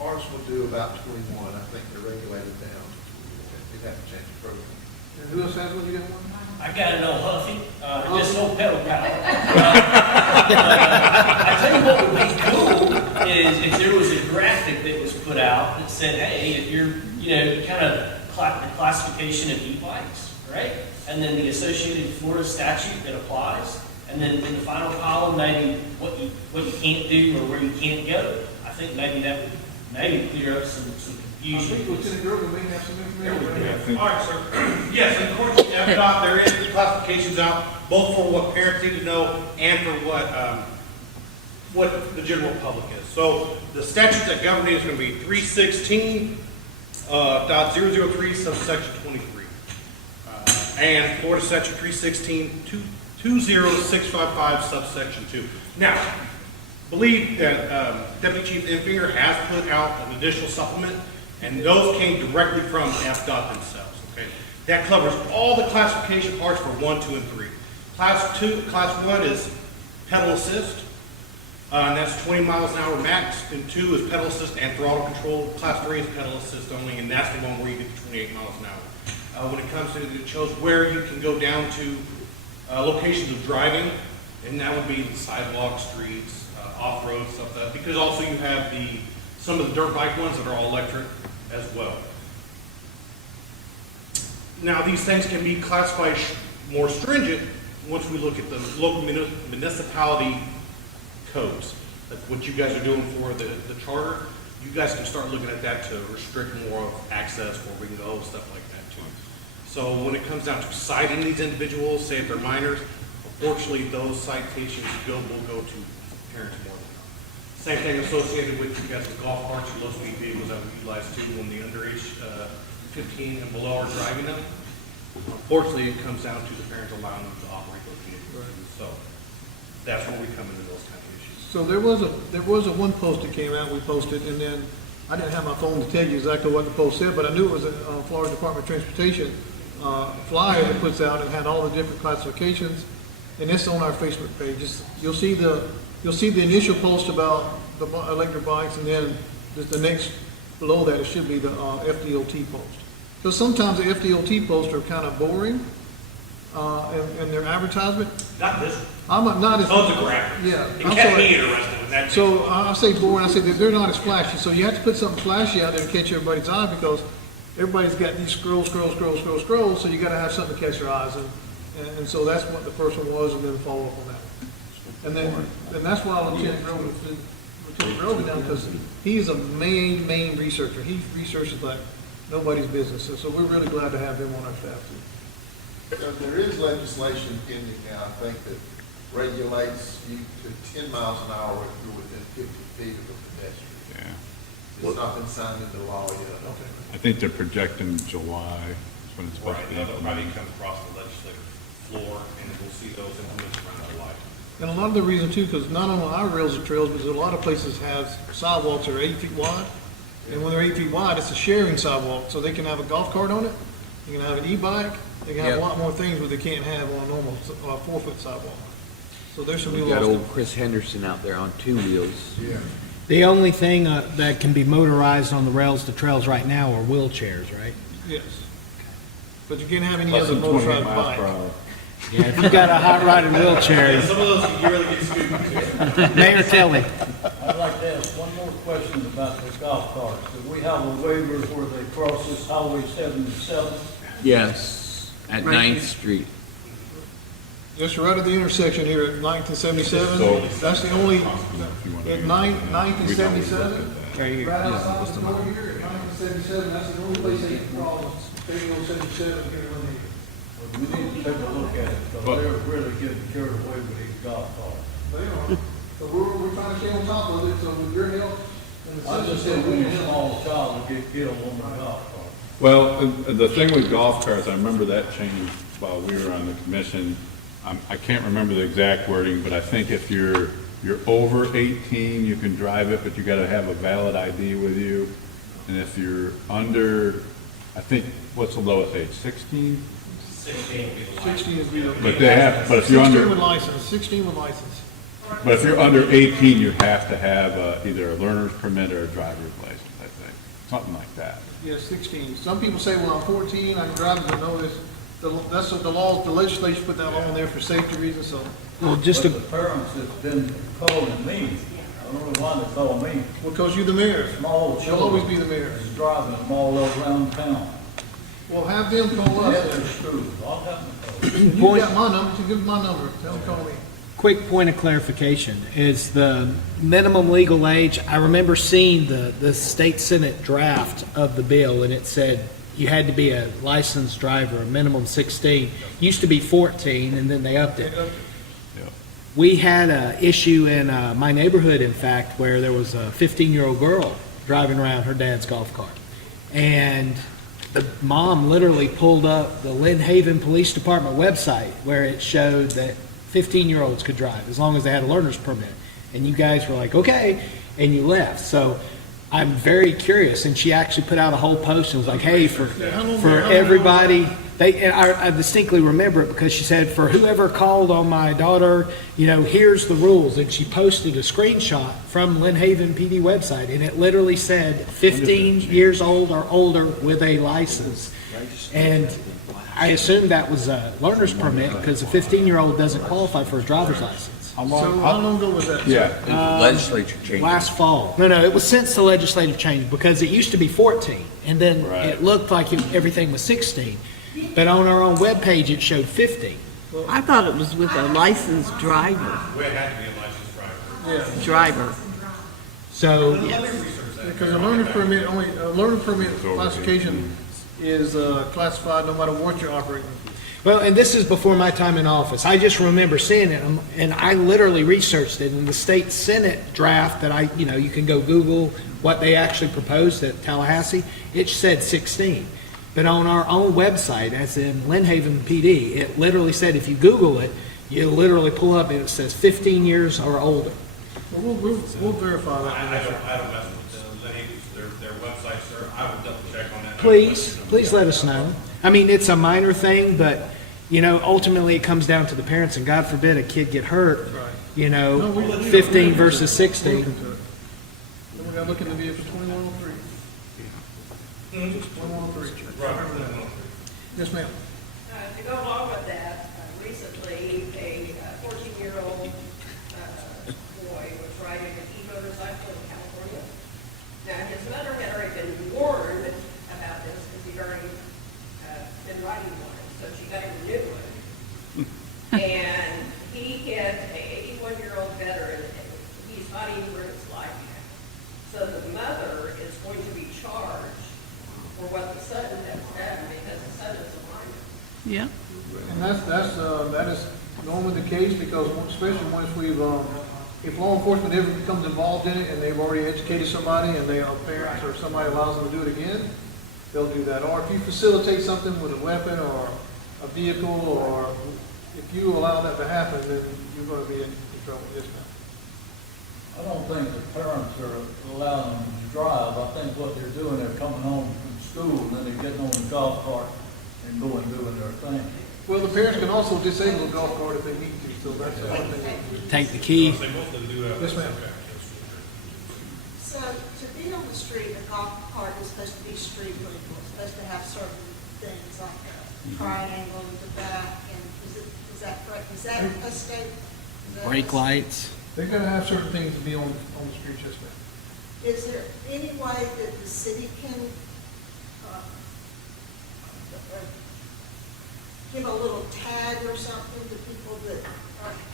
Ours will do about 21. I think they're regulated down. We'd have to change the program. And who else has one? You got one? I got an old Huffy, just no pedal power. I tell you what would be cool is if there was a graphic that was put out that said, hey, if you're, you know, kind of the classification of e-bikes, right? And then the associated Florida statute that applies, and then in the final column, maybe what you can't do or where you can't go. I think maybe that would maybe clear up some I confusion. think Lieutenant Gerber may have some information. All right, sir. Yes, and according to FDOT, there is classifications out, both for what parents need to know and for what the general public is. So the statute that governs it is going to be 316, .003 subsection 23. And Florida statute 316, 20655 subsection 2. Now, believe that Deputy Chief Infinger has put out an additional supplement, and those came directly from FDOT themselves. Okay, that covers all the classification parts for 1, 2, and 3. Class 1 is pedal assist, and that's 20 miles an hour max. And 2 is pedal assist and throttle control. Class 3 is pedal assist only, and that's the one where you get to 28 miles an hour. When it comes to it shows where you can go down to locations of driving, and that would be the sidewalk, streets, off-road stuff. Because also you have some of the dirt bike ones that are all electric as well. Now these things can be classified more stringent once we look at the local municipality codes. Like what you guys are doing for the charter, you guys can start looking at that to restrict more of access, where we can go, stuff like that too. So when it comes down to citing these individuals, say if they're minors, unfortunately those citations will go to parents more than not. Same thing associated with you guys with golf carts or low-speed vehicles that we utilize too when the underage 15 and below are driving them. Unfortunately, it comes down to the parents allowing them to operate those vehicles. So that's where we come into those kind of issues. So there was a one post that came out, we posted, and then I didn't have my phone to tell you exactly what the post said, but I knew it was a Florida Department of Transportation flyer that puts out and had all the different classifications, and it's on our Facebook page. You'll see the initial post about the electric bikes, and then the next below that it should be the FDOT post. Because sometimes the FDOT posts are kind of boring, and their advertisement. Not this. I'm not as. Tons of graphics. Yeah. It I'm kept sorry. me interested with that. So I say boring, I say that they're not as flashy, so you have to put something flashy out there to catch everybody's eye, because everybody's got these scrolls, so you gotta have something to catch your eyes, and so that's what the first one was, and then follow up on that. And that's why Lieutenant Grover down, because he's a main researcher. He researches like nobody's business, so we're really glad to have him on our staff too. So there is legislation pending now, I think, that regulates you to 10 miles an hour if you're within 50 feet of a pedestrian. Yeah. It's not been signed into law yet. I think they're projecting July, is when it's supposed Right, to be that'll probably implemented. come across the legislative floor, and then we'll see those implemented around July. And a lot of the reason too, because not only our rails are trails, but a lot of places have sidewalks that are 8 feet wide. And when they're 8 feet wide, it's a sharing sidewalk, so they can have a golf cart on it, they can have an e-bike, they can have a lot more things where they can't have on a normal 4-foot sidewalk. So there's some new We got laws. old Chris Henderson out there on 2 wheels. Yeah. The only thing that can be motorized on the rails to trails right now are wheelchairs, right? Yes. But you can't have any Less other than 28 motorized miles bike. per hour. Yeah, if you got a hot rod and wheelchair, Some of those you really get scooped to. Mayor Kelly. I'd like to ask one more question about the golf carts. Do we have a waiver where they cross this Highway 77? Yes, at 9th Street. Just right at the intersection here at 9th and 77, So- that's the only, If you want to- at 9th and We don't 77, Right here. right outside the door here at 9th and 77, that's the only place they can cross, 77 here in Lynn. We need to take a look at it, because they're really getting carried away with these golf carts. They are. So we're trying to stay on top of it, so with your help and the I just citizens. said we need a small child to get killed on the golf cart. Well, the thing with golf carts, I remember that changed while we were on the commission. I can't remember the exact wording, but I think if you're over 18, you can drive it, but you gotta have a valid ID with you. And if you're under, I think, what's the lowest age, 16? 16 would be the line. 16 is the. But they have, but if you're 16 under, with license, 16 with license. but if you're under 18, you have to have either a learner's permit or a driver's license, I think, something like that. Yeah, 16. Some people say, well, I'm 14, I can drive it, but no, that's what the law, the legislature put that law in there for safety reasons, so. Well, just But to, the parents have been calling me, I don't know why they call me, Because you're the mayor. small You'll children. always be the mayor. Is driving them all around town. Well, have them call At us. their school. I'll have them call. You Point- got my number, so give them my number, tell them to call me. quick point of clarification, is the minimum legal age, I remember seeing the state senate draft of the bill, and it said you had to be a licensed driver, a minimum 16. Used to be 14, and then they upped it. We had a issue in my neighborhood, in fact, where there was a 15-year-old girl driving around her dad's golf cart. And the mom literally pulled up the Lynn Haven Police Department website where it showed that 15-year-olds could drive as long as they had a learner's permit. And you guys were like, okay, and you left. So I'm very curious. And she actually put out a whole post and was like, hey, for everybody, and I distinctly remember it because she said, for whoever called on my daughter, here's the rules. And she posted a screenshot from Lynn Haven PD website, and it literally said 15 years old or older with a license. And I assumed that was a learner's permit because a 15-year-old doesn't qualify for a driver's license. So how long ago was that? Yeah. Legislature changed. Last fall. No, it was since the legislative change because it used to be 14, and then Right. it looked like everything was 16. But on our own webpage, it showed 15. I thought it was with a licensed driver. We had to be a licensed driver. Driver. So, Because a learner permit classification is classified no matter what you're operating. well, and this is before my time in office. I just remember seeing it, and I literally researched it in the state senate draft that you can go Google what they actually proposed at Tallahassee. It said 16. But on our own website, as in Lynn Haven PD, it literally said if you Google it, you literally pull up and it says 15 years or older. Well, we'll verify that. I don't mess with Lynn Haven's, their website, sir. I will double check on that. Please let us know. I mean, it's a minor thing, but, ultimately it comes down to the parents, and God forbid a kid get hurt, 15 versus 16. Then we gotta look in the vehicle 2103. 2103. Yes, ma'am. To go along with that, recently, a 14-year-old boy was riding an e-motorcycle in California. Now, his mother had already been warned about this because he'd already been riding one, so she got him a new one. And he hit an 81-year-old veteran, and he's fighting for his life now. So the mother is going to be charged for what the son has done because the son is a minor. Yeah. And that is normally the case because especially once if law enforcement ever becomes involved in it and they've already educated somebody and they are parents or somebody allows them to do it again, they'll do that. Or if you facilitate something with a weapon or a vehicle, or if you allow that to happen, then you're going to be in trouble. Yes, ma'am. I don't think the parents are allowing them to drive. I think what they're doing, they're coming home from school and then they're getting on the golf cart and doing their thing. Well, the parents can also disable the golf cart if they need to, so that's another thing. Take the key. Yes, ma'am. So to be on the street, a golf cart is supposed to be street legal. It's supposed to have certain things like a triangle in the back, and is that correct? Is that a state? Brake lights. They're going to have certain things to be on the streets, yes, ma'am. Is there any way that the city can give a little tag or something to people that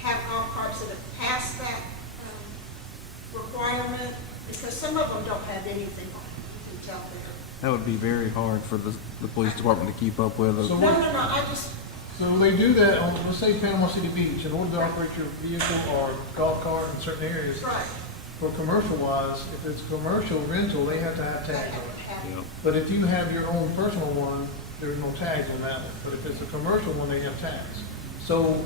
have golf carts that have passed that requirement? Because some of them don't have anything on it. You can tell there. That would be very hard for the police department to keep up with. So No, I just, So they do that on, let's say Panama City Beach, in order to operate your vehicle or golf cart in certain areas. right. For commercial wise, if it's commercial rental, they have to have tags on it. But if you have your own personal one, there's no tags on that one. But if it's a commercial one, they have tags. So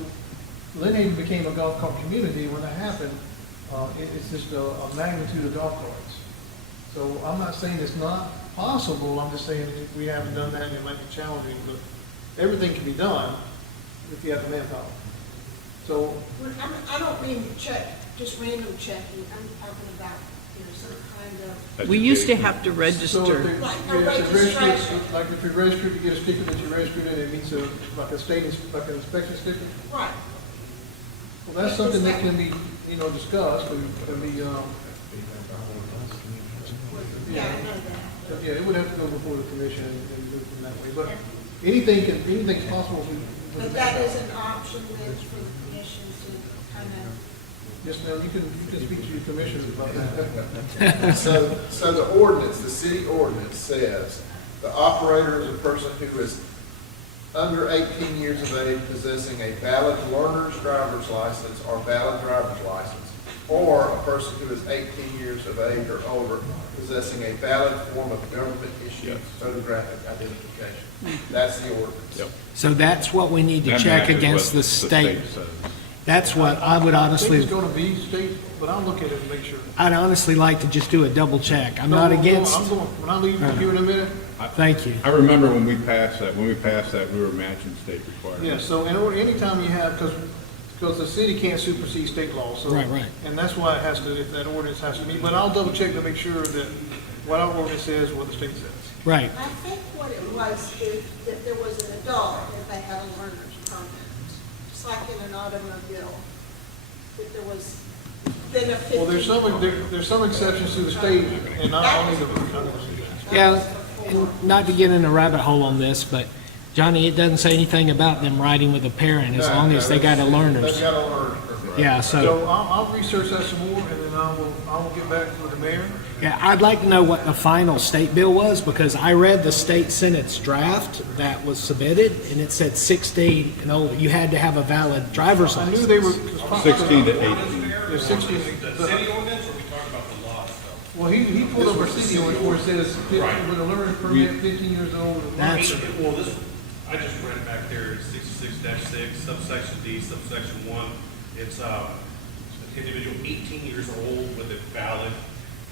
Lynn Haven became a golf cart community. When that happened, it's just a magnitude of golf carts. So I'm not saying it's not possible. I'm just saying if we haven't done that, it might be challenging. But everything can be done if you have the manpower. So I don't mean to check, just random checking. I'm talking about, some kind of. We used to have to So register. if Like a it's registered, registration. like if you're registered, you get a sticker that you're registered and it means like a state, like an inspection sticker. Right. Well, that's something that can be, discussed, but it can be, Yeah, I know that. yeah, it would have to go before the commission and do it from that way. But anything's possible. But that is an option then for the commission to kind of. Yes, ma'am, you can speak to your commissioners about that. So the ordinance, the city ordinance says, the operator is a person who is under 18 years of age possessing a valid learner's driver's license or valid driver's license, or a person who is 18 years of age or older possessing a valid form of government-issued photographic identification. That's the ordinance. So that's what we need to That check matches against what the state. says. That's what I would I think honestly, it's gonna be state, but I'll look at it and make sure. I'd honestly like to just do a double check. I'm not against, When I leave here in a minute, thank you. I remember when we passed that, we were matching state requirements. yeah, so anytime you have, because the city can't supersede state law, so. Right. And that's why it has to, if that ordinance has to be, but I'll double check to make sure that what our ordinance says, what the state says. Right. I think what it was, if there was an adult, if they had a learner's permit, just like in an automobile, if there was, then a 15. Well, there's some exceptions to the state, and not only the. Yeah, and not to get in a rabbit hole on this, but Johnny, it doesn't say anything about them riding with a parent as long as they got a learner's. They've got a learner's permit. Yeah, So I'll research that some more, and then I will get back with the mayor. Yeah, I'd like to know what the final state bill was, because I read the state senate's draft that was submitted, and it said 16 and older. You had to have a valid driver's I knew license. they were. 16 to 18. Yeah, 16. The city ordinance, or we talking about the law itself? Well, he pulled up our city ordinance where it says, with a learner's permit, 15 years old. That's- Well, I just read it back there, 66-6, subsection D, subsection 1. It's an individual 18 years old with a valid.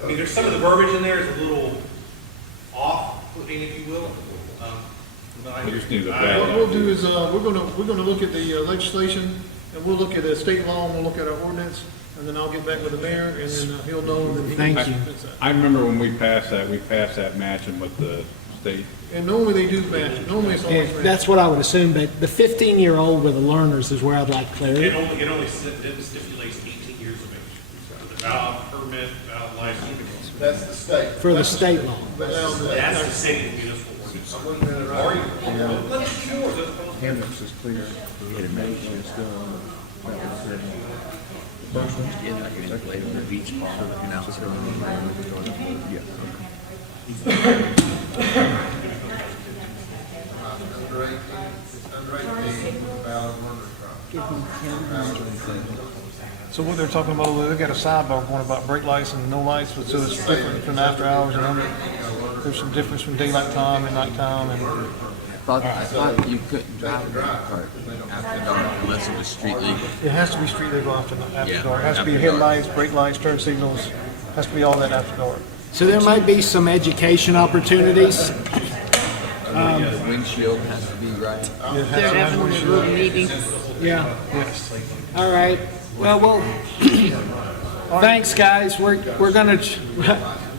I mean, there's some of the verbiage in there is a little off-putting, if you will. But We just need a What valid. we'll do is, we're gonna look at the legislation, and we'll look at the state law, and we'll look at our ordinance, and then I'll get back with the mayor, and then he'll know that he. Thank you. I remember when we passed that matching what the state. And normally they do match, normally it's always match. That's what I would assume, but the 15-year-old with the learners is where I'd like clarity. It only stipulates 18 years of age. The valid permit, valid license. That's the state. For the state law. That's the city municipal ordinance. I'm looking at it right here. Canvas is clear. Animation is still on the. First one's getting like exactly on the beach ball. And now it's still on the. Yeah. Under 18, valid learner So what they're talking about, they got a sidebar going about brake lights and no lights, so it's different from after hours and under. There's some difference from daylight time and nighttime and. I thought you couldn't drive a go-kart after dark unless it was street legal. It has to be street legal after Yeah, dark. It has to be after dark. headlights, brake lights, turn signals, has to be all that after dark. So there might be some education opportunities. The windshield has to be right. They're having a little meeting. Yeah. Yes. All right. Well, thanks, guys. We're gonna,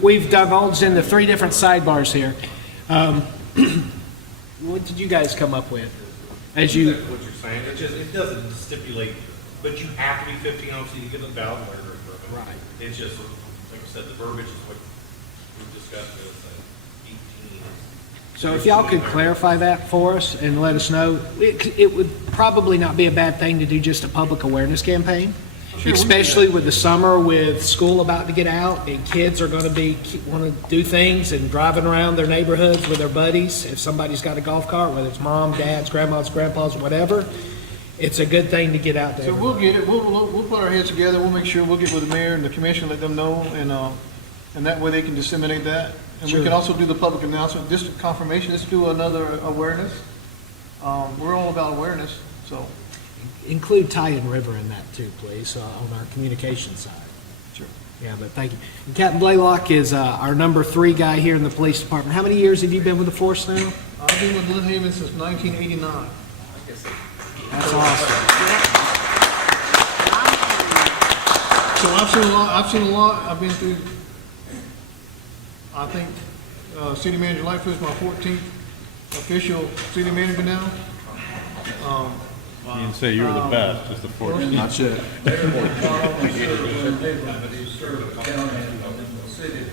we've divulged into 3 different sidebars here. What did you guys come up with? As you, What you're saying, it doesn't stipulate, but you have to be 15 obviously to get a valid learner permit. Right. It's just, like I said, the verbiage is what we discussed, is 18. so if y'all could clarify that for us and let us know, it would probably not be a bad thing to do just a public awareness campaign. Especially with the summer, with school about to get out, and kids are going to want to do things and driving around their neighborhoods with their buddies. If somebody's got a golf cart, whether it's mom, dad's, grandma's, grandpa's, whatever, it's a good thing to get out there. So we'll get it, we'll put our heads together, we'll make sure, we'll get with the mayor and the commission, let them know, and that way they can disseminate that. And we Sure. can also do the public announcement, this confirmation, let's do another awareness. We're all about awareness, so. Include Tyen River in that too, please, on our communication side. Sure. Yeah, but thank you. And Captain Blaylock is our number 3 guy here in the police department. How many years have you been with the force now? I've been with Lynn Haven since 1989. That's awesome. So I've seen a lot, I've been through, I think, City Manager Lightfoot is my 14th official city manager now. You didn't say you were the best, just the 14th. Not yet. Mayor was not only served in Haven, but he served the county and in the city,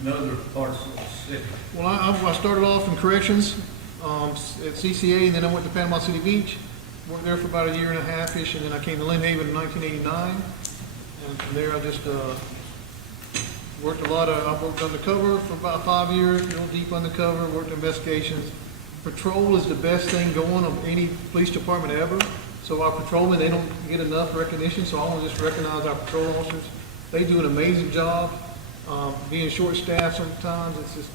in other parts of the city. Well, I started off in corrections at CCA, and then I went to Panama City Beach. Worked there for about a year and a half-ish, and then I came to Lynn Haven in 1989. And from there, I just worked a lot of, I worked undercover for about 5 years, real deep undercover, worked investigations. Patrol is the best thing going of any police department ever. So our patrolmen, they don't get enough recognition, so I want to just recognize our patrol officers. They do an amazing job. Being short-staffed sometimes, it's just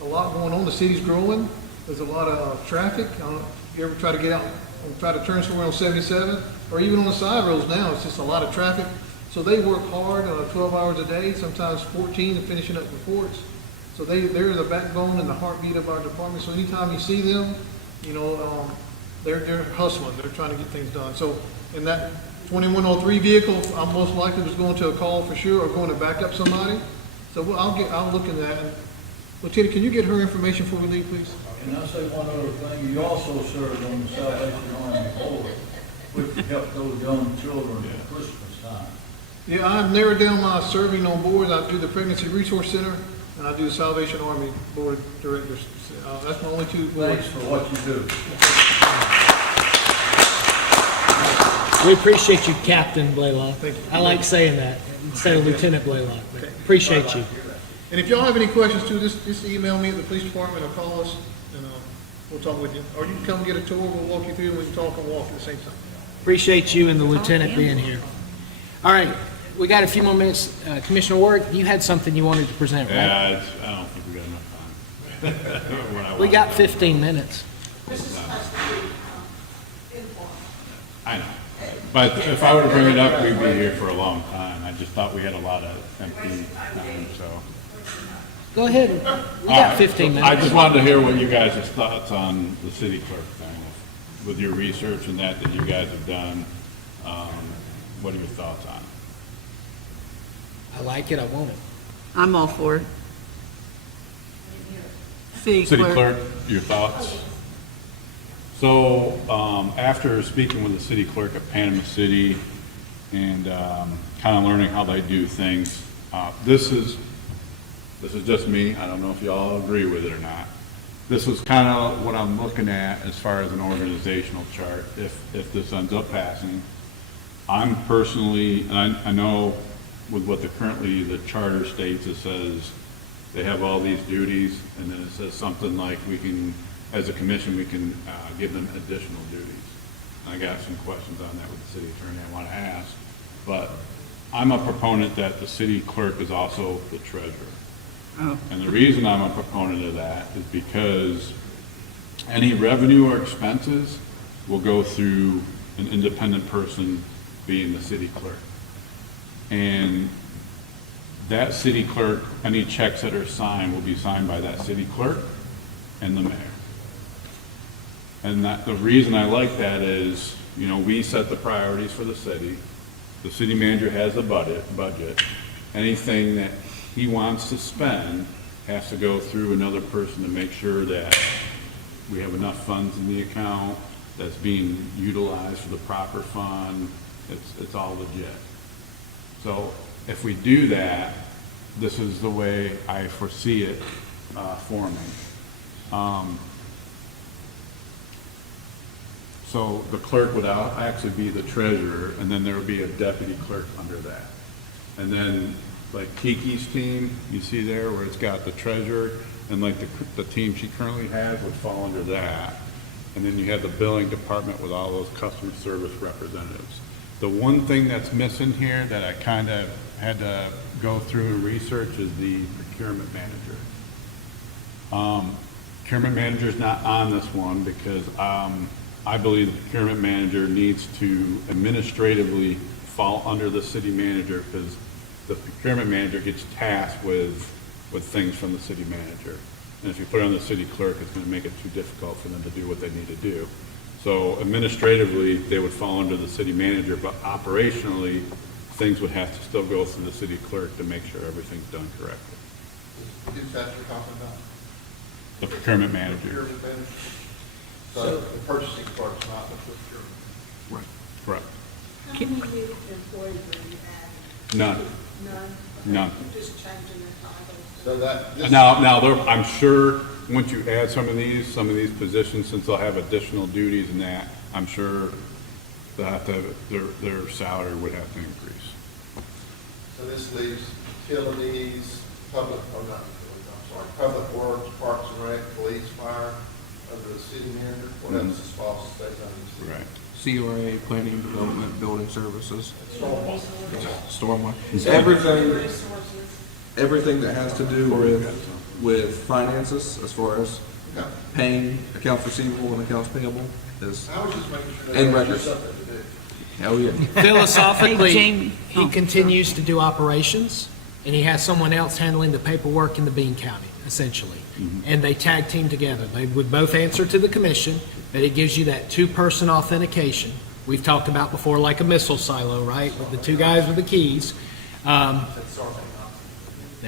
a lot going on. The city's growing. There's a lot of traffic. I don't know if you ever try to get out and try to turn somewhere on 77, or even on the side roads now, it's just a lot of traffic. So they work hard, 12 hours a day, sometimes 14, and finishing up reports. So they're the backbone and the heartbeat of our department. So anytime you see them, they're hustling. They're trying to get things done. So in that 2103 vehicle, I'm most likely was going to a call for sure, or going to back up somebody. So I'll look in that. And, Lieutenant, can you get her information before we leave, please? And I'll say one other thing, you also served on the Salvation Army Board, which helped those young children at Christmas time. Yeah, I've narrowed down my serving on boards. I do the Pregnancy Resource Center, and I do the Salvation Army Board of Directors. That's my only 2 boards. Thanks for what you do. We appreciate you, Captain Blaylock. Thank you. I like saying that instead of Lieutenant Blaylock. But appreciate you. And if y'all have any questions too, just email me at the police department or call us, and we'll talk with you. Or you can come get a tour, we'll walk you through, and we can talk and walk at the same time. Appreciate you and the lieutenant being here. All right, we got a few more minutes. Commissioner Ward, you had something you wanted to present, right? Yeah, I don't think we got enough time. We got 15 minutes. I know. But if I were to bring it up, we'd be here for a long time. I just thought we had a lot of empty time, so. Go ahead. We got 15 minutes. I just wanted to hear what you guys' thoughts on the city clerk thing, with your research and that you guys have done. What are your thoughts on it? I like it, I want it. I'm all for it. City City clerk. clerk, your thoughts? So, after speaking with the city clerk of Panama City and kind of learning how they do things, this is just me. I don't know if y'all agree with it or not. This is kind of what I'm looking at as far as an organizational chart, if this ends up passing. I'm personally, and I know with what the charter states, it says they have all these duties, and then it says something like we can, as a commission, we can give them additional duties. I got some questions on that with the city attorney I want to ask, but I'm a proponent that the city clerk is also the treasurer. Oh. And the reason I'm a proponent of that is because any revenue or expenses will go through an independent person being the city clerk. And that city clerk, any checks that are signed will be signed by that city clerk and the mayor. And the reason I like that is, we set the priorities for the city. The city manager has the budget. Anything that he wants to spend has to go through another person to make sure that we have enough funds in the account, that's being utilized for the proper fund. It's all legit. So if we do that, this is the way I foresee it forming. So the clerk would actually be the treasurer, and then there would be a deputy clerk under that. And then, like Kiki's team, you see there where it's got the treasurer, and like the team she currently has would fall under that. And then you have the billing department with all those customer service representatives. The one thing that's missing here that I kind of had to go through and research is the procurement manager. Procurement manager is not on this one because I believe the procurement manager needs to administratively fall under the city manager because the procurement manager gets tasked with things from the city manager. And if you put it on the city clerk, it's going to make it too difficult for them to do what they need to do. So administratively, they would fall under the city manager, but operationally, things would have to still go through the city clerk to make sure everything's done correctly. Who's that you're talking about? The procurement manager. Procurement manager. So the purchasing clerk's not the procurement. Right. Correct. How many new employees are you adding? None. None? None. You're just changing the titles? So that. Now, I'm sure once you add some of these positions, since they'll have additional duties and that, I'm sure they'll have to, their salary would have to increase. So this leaves utilities, public public works, parks and rec, police, fire, under the city manager. What else is false stays under the city? Right. CRA, planning and development, building services, Stormwater. stormwater. Everything that has to do with finances, as far as paying accounts receivable and accounts payable, is, I was just making sure. and that was records. something to do. Oh, yeah. Philosophically, Hey, Jamie. he continues to do operations, and he has someone else handling the paperwork in the Bean County, essentially. And they tag team together. They would both answer to the commission, but it gives you that two-person authentication. We've talked about before, like a missile silo, right, with the two guys with the keys. There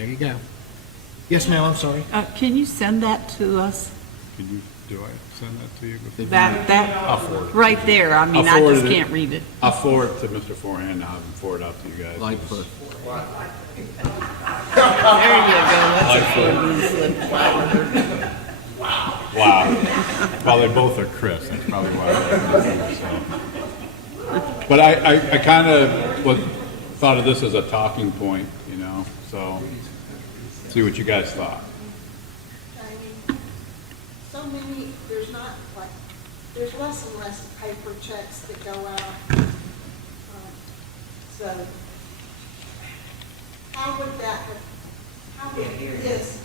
you go. Yes, ma'am, I'm sorry. Can you send that to us? Do I send that to you? That, forward it. right there, I mean, I'll I forward just it. can't read it. I'll forward it to Mr. Forehand, I'll have him forward it out to you guys. Lightfoot. There you go, that's a slip flat. Wow. Well, they both are Chris, that's probably why. So. But I kind of thought of this as a talking point, so see what you guys thought. So many, there's less and less paper checks that go out. So how would this?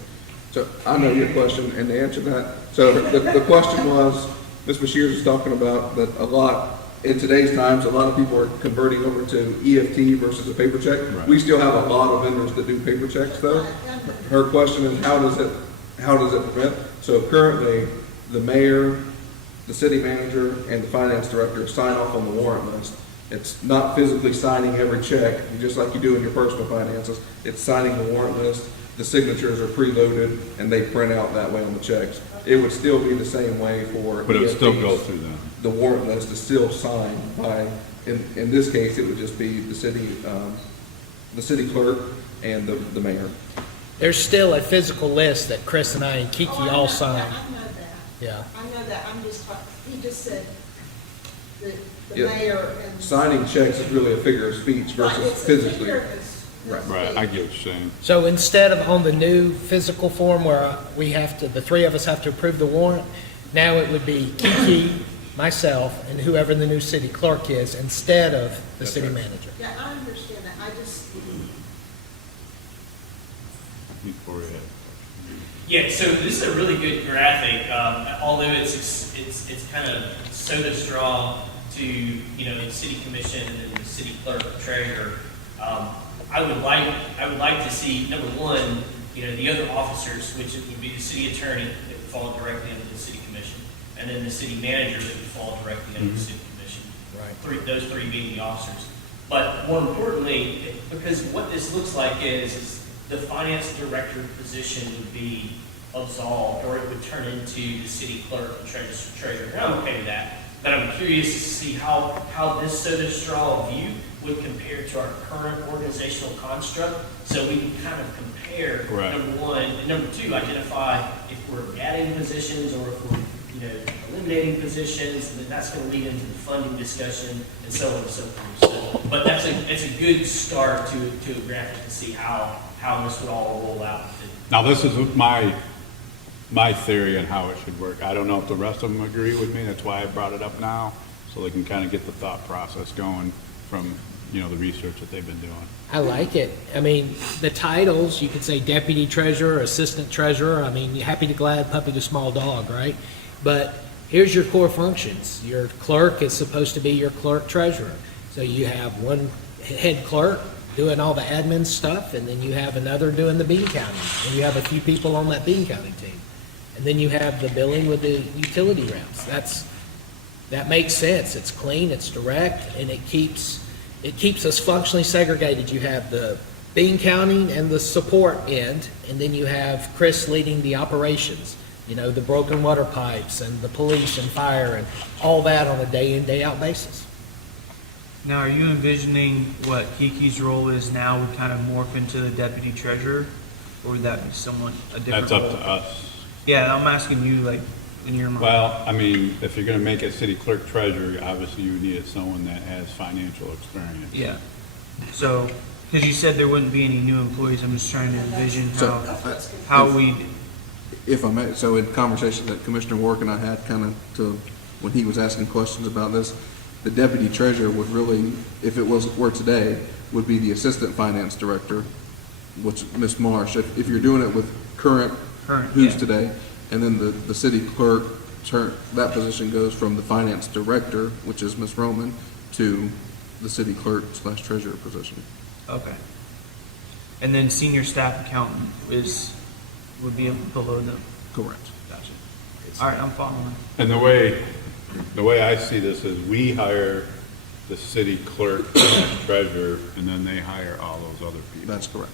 So I know your question, and to answer that, so the question was, Ms. Bashirs is talking about that a lot, in today's times, a lot of people are converting over to EFT versus a paper check. Right. We still have a lot of vendors that do paper checks though. Her question is, how does it prevent? So currently, the mayor, the city manager, and the finance director sign off on the warrant list. It's not physically signing every check, just like you do in your personal finances. It's signing the warrant list. The signatures are preloaded, and they print out that way on the checks. It would still be the same way for. But it would still EFTs. go through them. The warrant list is still signed by, in this case, it would just be the city clerk and the mayor. There's still a physical list that Chris and I and Kiki Oh, I all know sign. that. I know that. Yeah. I know that, I'm just, he just said the Yeah. mayor and. Signing checks is really a figure of speech Right, versus it's a physically. figure of Right, I get what you're saying. So instead of on the new physical form where the three of us have to approve the warrant, now it would be Kiki, myself, and whoever the new city clerk is, instead of the city manager. Yeah, I understand that, I just, Before we had- Yeah, so this is a really good graphic, although it's kind of soda straw to, the city commission and then the city clerk and treasurer. I would like to see, number one, the other officers, which would be the city attorney that would fall directly under the city commission, and then the city manager that would fall directly under the city commission. Right. Those three being the officers. But more importantly, because what this looks like is the finance director position would be absolved, or it would turn into the city clerk and treasurer. And I'm okay with that, but I'm curious to see how this soda straw view would compare to our current organizational construct, so we can kind of compare, Right. number one, and number two, identify if we're adding positions or if we're, eliminating positions, and then that's going to lead into the funding discussion and so on and so forth. So, but it's a good start to a graphic to see how this would all roll out. Now, this is my theory on how it should work. I don't know if the rest of them agree with me. That's why I brought it up now, so they can kind of get the thought process going from, the research that they've been doing. I like it. I mean, the titles, you could say deputy treasurer, assistant treasurer. I mean, happy to glad, puppy to small dog, right? But here's your core functions. Your clerk is supposed to be your clerk treasurer. So you have one head clerk doing all the admin stuff, and then you have another doing the bean counting, and you have a few people on that bean counting team. And then you have the billing with the utility reps. That makes sense. It's clean, it's direct, and it keeps us functionally segregated. You have the bean counting and the support end, and then you have Chris leading the operations, the broken water pipes and the police and fire and all that on a day in, day out basis. Now, are you envisioning what Kiki's role is now would kind of morph into the deputy treasurer? Or would that be somewhat a different That's up role? to us. Yeah, I'm asking you, like, in your mind. Well, I mean, if you're going to make a city clerk treasurer, obviously you need someone that has financial experience. Yeah. So, because you said there wouldn't be any new employees, I'm just trying to envision how we. If I may, so in conversation that Commissioner Warwick and I had when he was asking questions about this, the deputy treasurer would really, if it were today, would be the assistant finance director, which Ms. Marsh, if you're doing it with current who's yeah. today, and then the city clerk, that position goes from the finance director, which is Ms. Roman, to the city clerk / treasurer position. Okay. And then senior staff accountant would be below them. Correct. Gotcha. All right, I'm following. And the way I see this is we hire the city clerk / treasurer, and then they hire all those other people. That's correct.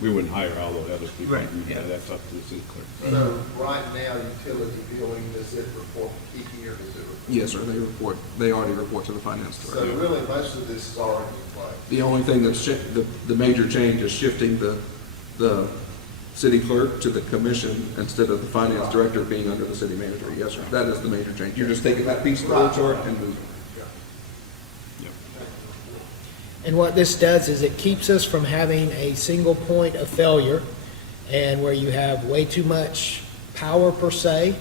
We wouldn't hire all those other people. Right, Yeah, that's up to the city clerk. So right now, utility billing, does it report to Kiki or does it report? Yes, sir, they already report to the finance So director. really, most of this is already in place. The only thing that's, the major change is shifting the city clerk to the commission instead of the finance director being under the city manager. Yes, sir, that is the major change. You're just taking that piece of the whole chart and moving it. And what this does is it keeps us from having a single point of failure and where you have way too much power per se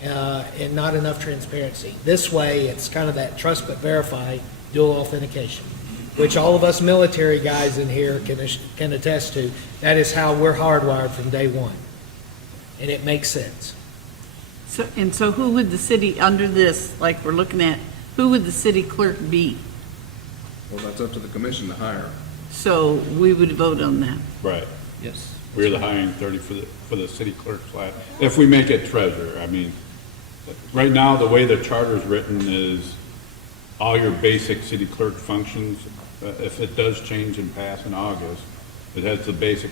and not enough transparency. This way, it's kind of that trust but verify dual authentication, which all of us military guys in here can attest to. That is how we're hardwired from day one. And it makes sense. So who would the city, under this, like we're looking at, who would the city clerk be? Well, that's up to the commission to hire. So we would vote on that. Right. Yes. We're the hiring authority for the city clerk slot. If we make it treasurer, I mean, right now, the way the charter's written is all your basic city clerk functions, if it does change and pass in August, it has the basic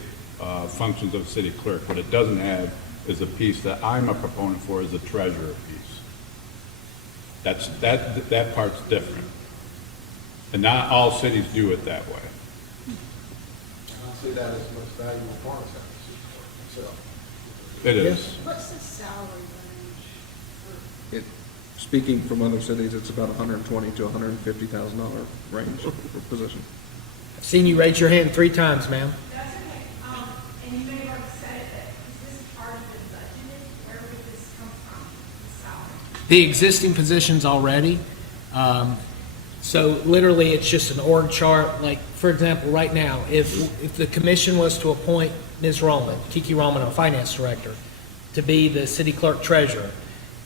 functions of city clerk. What it doesn't have is a piece that I'm a proponent for, is the treasurer piece. That part's different. And not all cities do it that way. I don't see that as the most valuable part of that itself. It is. What's the salary range for? It, speaking from other cities, it's about $120,000 to $150,000 range for position. I've seen you raise your hand 3 times, ma'am. That's okay. And you may have already said that, is this part of the budget? Where would this come from, the salary? The existing positions already. So literally, it's just an org chart. Like, for example, right now, if the commission was to appoint Ms. Roman, Kiki Roman, our finance director, to be the city clerk treasurer,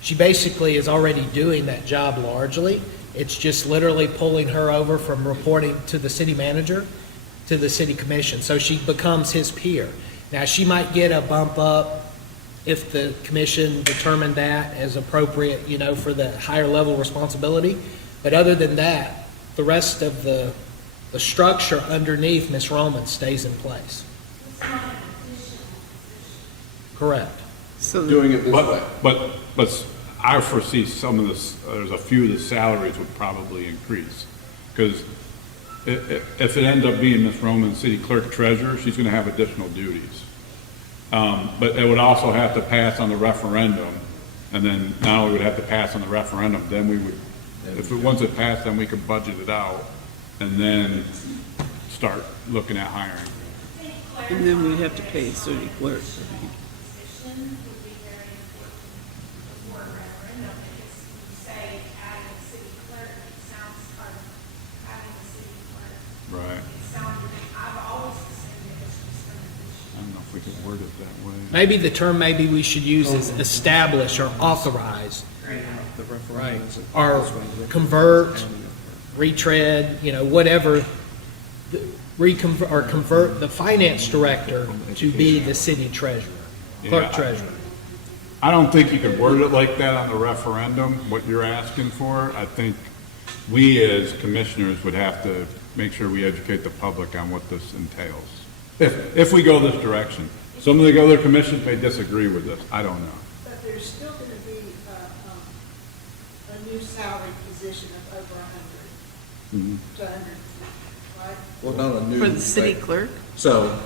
she basically is already doing that job largely. It's just literally pulling her over from reporting to the city manager to the city commission. So she becomes his peer. Now, she might get a bump up if the commission determined that as appropriate, you know, for the higher level responsibility. But other than that, the rest of the structure underneath Ms. Roman stays in place. It's not an additional position. Correct. So Doing it this way. But I foresee some of this, there's a few of the salaries would probably increase. Because if it ends up being Ms. Roman, city clerk treasurer, she's going to have additional duties. But it would also have to pass on the referendum. And then not only would it have to pass on the referendum, then we would, once it passed, then we could budget it out and then start looking at hiring. And then we have to pay the city clerk. Position would be very important for a referendum, because you say adding a city clerk, it sounds like having a city clerk. Right. It sounded, I've always assumed it was just an addition. I don't know if we could word it that way. Maybe the term maybe we should use is establish or authorize. The referendum Right. isn't- Or convert, retread, you know, whatever, or convert the finance director to be the city treasurer, clerk Yeah. treasurer. I don't think you could word it like that on the referendum, what you're asking for. I think we as commissioners would have to make sure we educate the public on what this entails. If we go this direction. Some of the other commissions may disagree with this. I don't know. But there's still going to be a new salary position of over 100 to 150, right? Well, not a new. For the city like- clerk? So,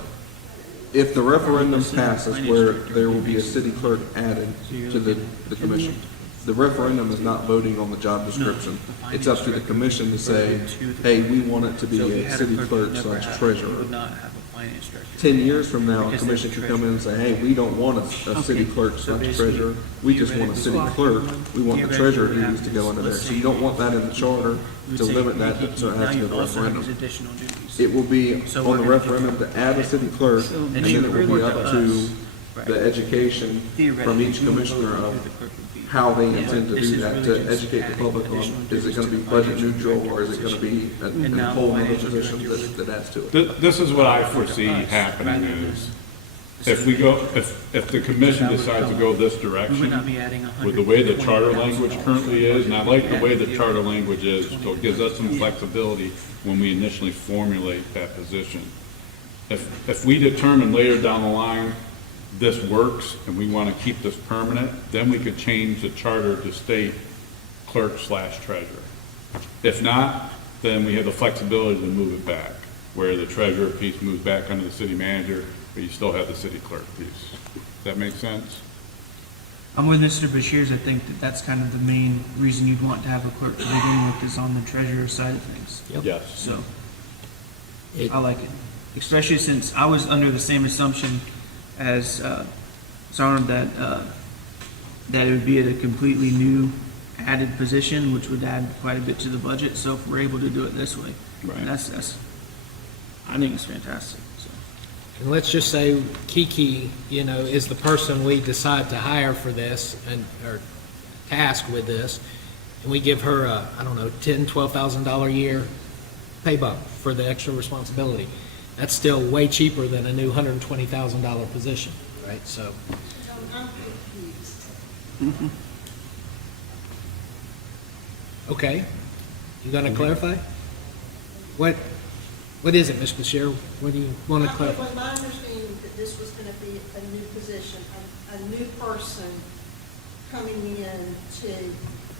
if the referendum passes where there will be a city clerk added to the commission, the referendum is not voting on the job description. It's up to the commission to say, hey, we want it to be a city clerk / treasurer. 10 years from now, a commission could come in and say, hey, we don't want a city clerk / treasurer. We just want a city clerk. We want the treasurer duties to go under there. So you don't want that in the charter to limit that to have to go to referendum. It will be on the referendum to add a city clerk, and then it will be up to the education from each commissioner of how they intend to do that, to educate the public on, is it gonna be budget neutral, or is it gonna be a whole other position that adds to it? This is what I foresee happening is, if the commission decides to go this direction, with the way the charter language currently is, and I like the way the charter language is, so it gives us some flexibility when we initially formulate that position. If we determine later down the line, this works and we want to keep this permanent, then we could change the charter to state clerk / treasurer. If not, then we have the flexibility to move it back, where the treasurer piece moves back under the city manager, but you still have the city clerk piece. Does that make sense? I'm with Mr. Bashir's. I think that that's kind of the main reason you'd want to have a clerk to begin with, is on the treasurer side of things. Yes. So, I like it. Especially since I was under the same assumption as Sarn, that it would be a completely new added position, which would add quite a bit to the budget. So if we're able to do it this way, Right. that's I think it's fantastic. So. And let's just say Kiki, you know, is the person we decide to hire for this or task with this, and we give her a, I don't know, $10,000, $12,000 a year pay bump for the extra responsibility. That's still way cheaper than a new $120,000 position, right? So, I'm confused. okay. You gonna clarify? What is it, Ms. Bashir? What do you want to clarify? Well, my understanding that this was going to be a new position, a new person coming in to,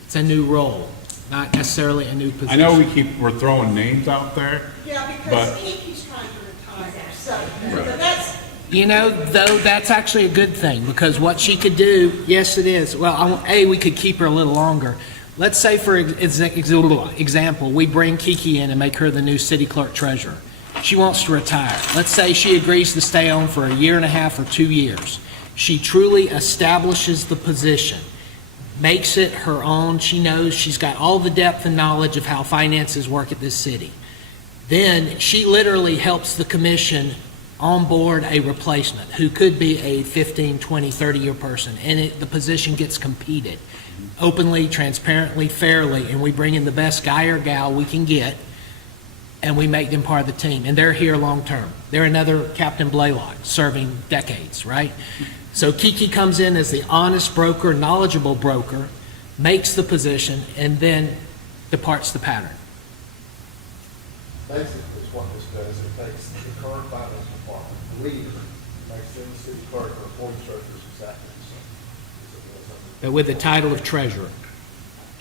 It's a new role, not necessarily a new position. I know we're throwing names out there. yeah, But- because he's trying to retire, so, but that's, You know, though, that's actually a good thing, because what she could do, yes, it is. Well, we could keep her a little longer. Let's say, for example, we bring Kiki in and make her the new city clerk treasurer. She wants to retire. Let's say she agrees to stay on for a year and a half or 2 years. She truly establishes the position, makes it her own. She knows she's got all the depth and knowledge of how finances work at this city. Then she literally helps the commission onboard a replacement who could be a 15, 20, 30-year person, and the position gets competed openly, transparently, fairly, and we bring in the best guy or gal we can get, and we make them part of the team, and they're here long-term. They're another Captain Blaylock, serving decades, right? So Kiki comes in as the honest broker, knowledgeable broker, makes the position, and then departs the pattern. Basically, it's what this does, it takes the current finance department leader, makes them the city clerk or reporting structures exactly the same. But with the title of treasurer.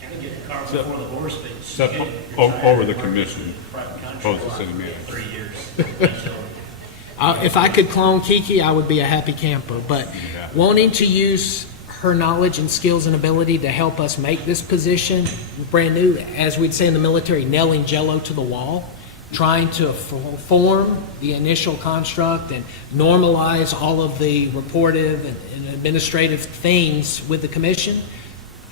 Kind of get the cart before the horse, but Except you could- over the commission, Private contract opposed to city manager. 3 years. If I could clone Kiki, I would be a happy camper, but wanting to use her knowledge and skills and ability to help us make this position brand new, as we'd say in the military, nailing jello to the wall, trying to form the initial construct and normalize all of the reportive and administrative things with the commission,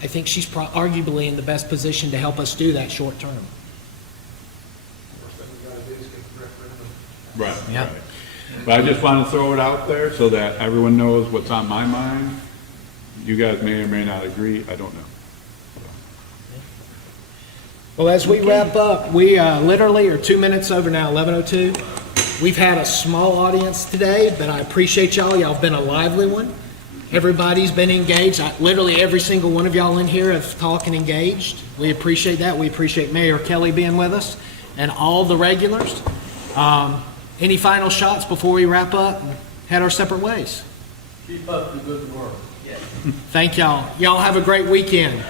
I think she's arguably in the best position to help us do that short term. First thing we gotta do is get the referendum. Right. Yeah. Right. But I just want to throw it out there so that everyone knows what's on my mind. You guys may or may not agree, I don't know. Well, as we wrap up, we literally are 2 minutes over now, 11:02. We've had a small audience today, but I appreciate y'all. Y'all have been a lively one. Everybody's been engaged. Literally every single one of y'all in here have talked and engaged. We appreciate that. We appreciate Mayor Kelly being with us and all the regulars. Any final shots before we wrap up and head our separate ways? Keep up the good work. Thank y'all. Y'all have a great weekend.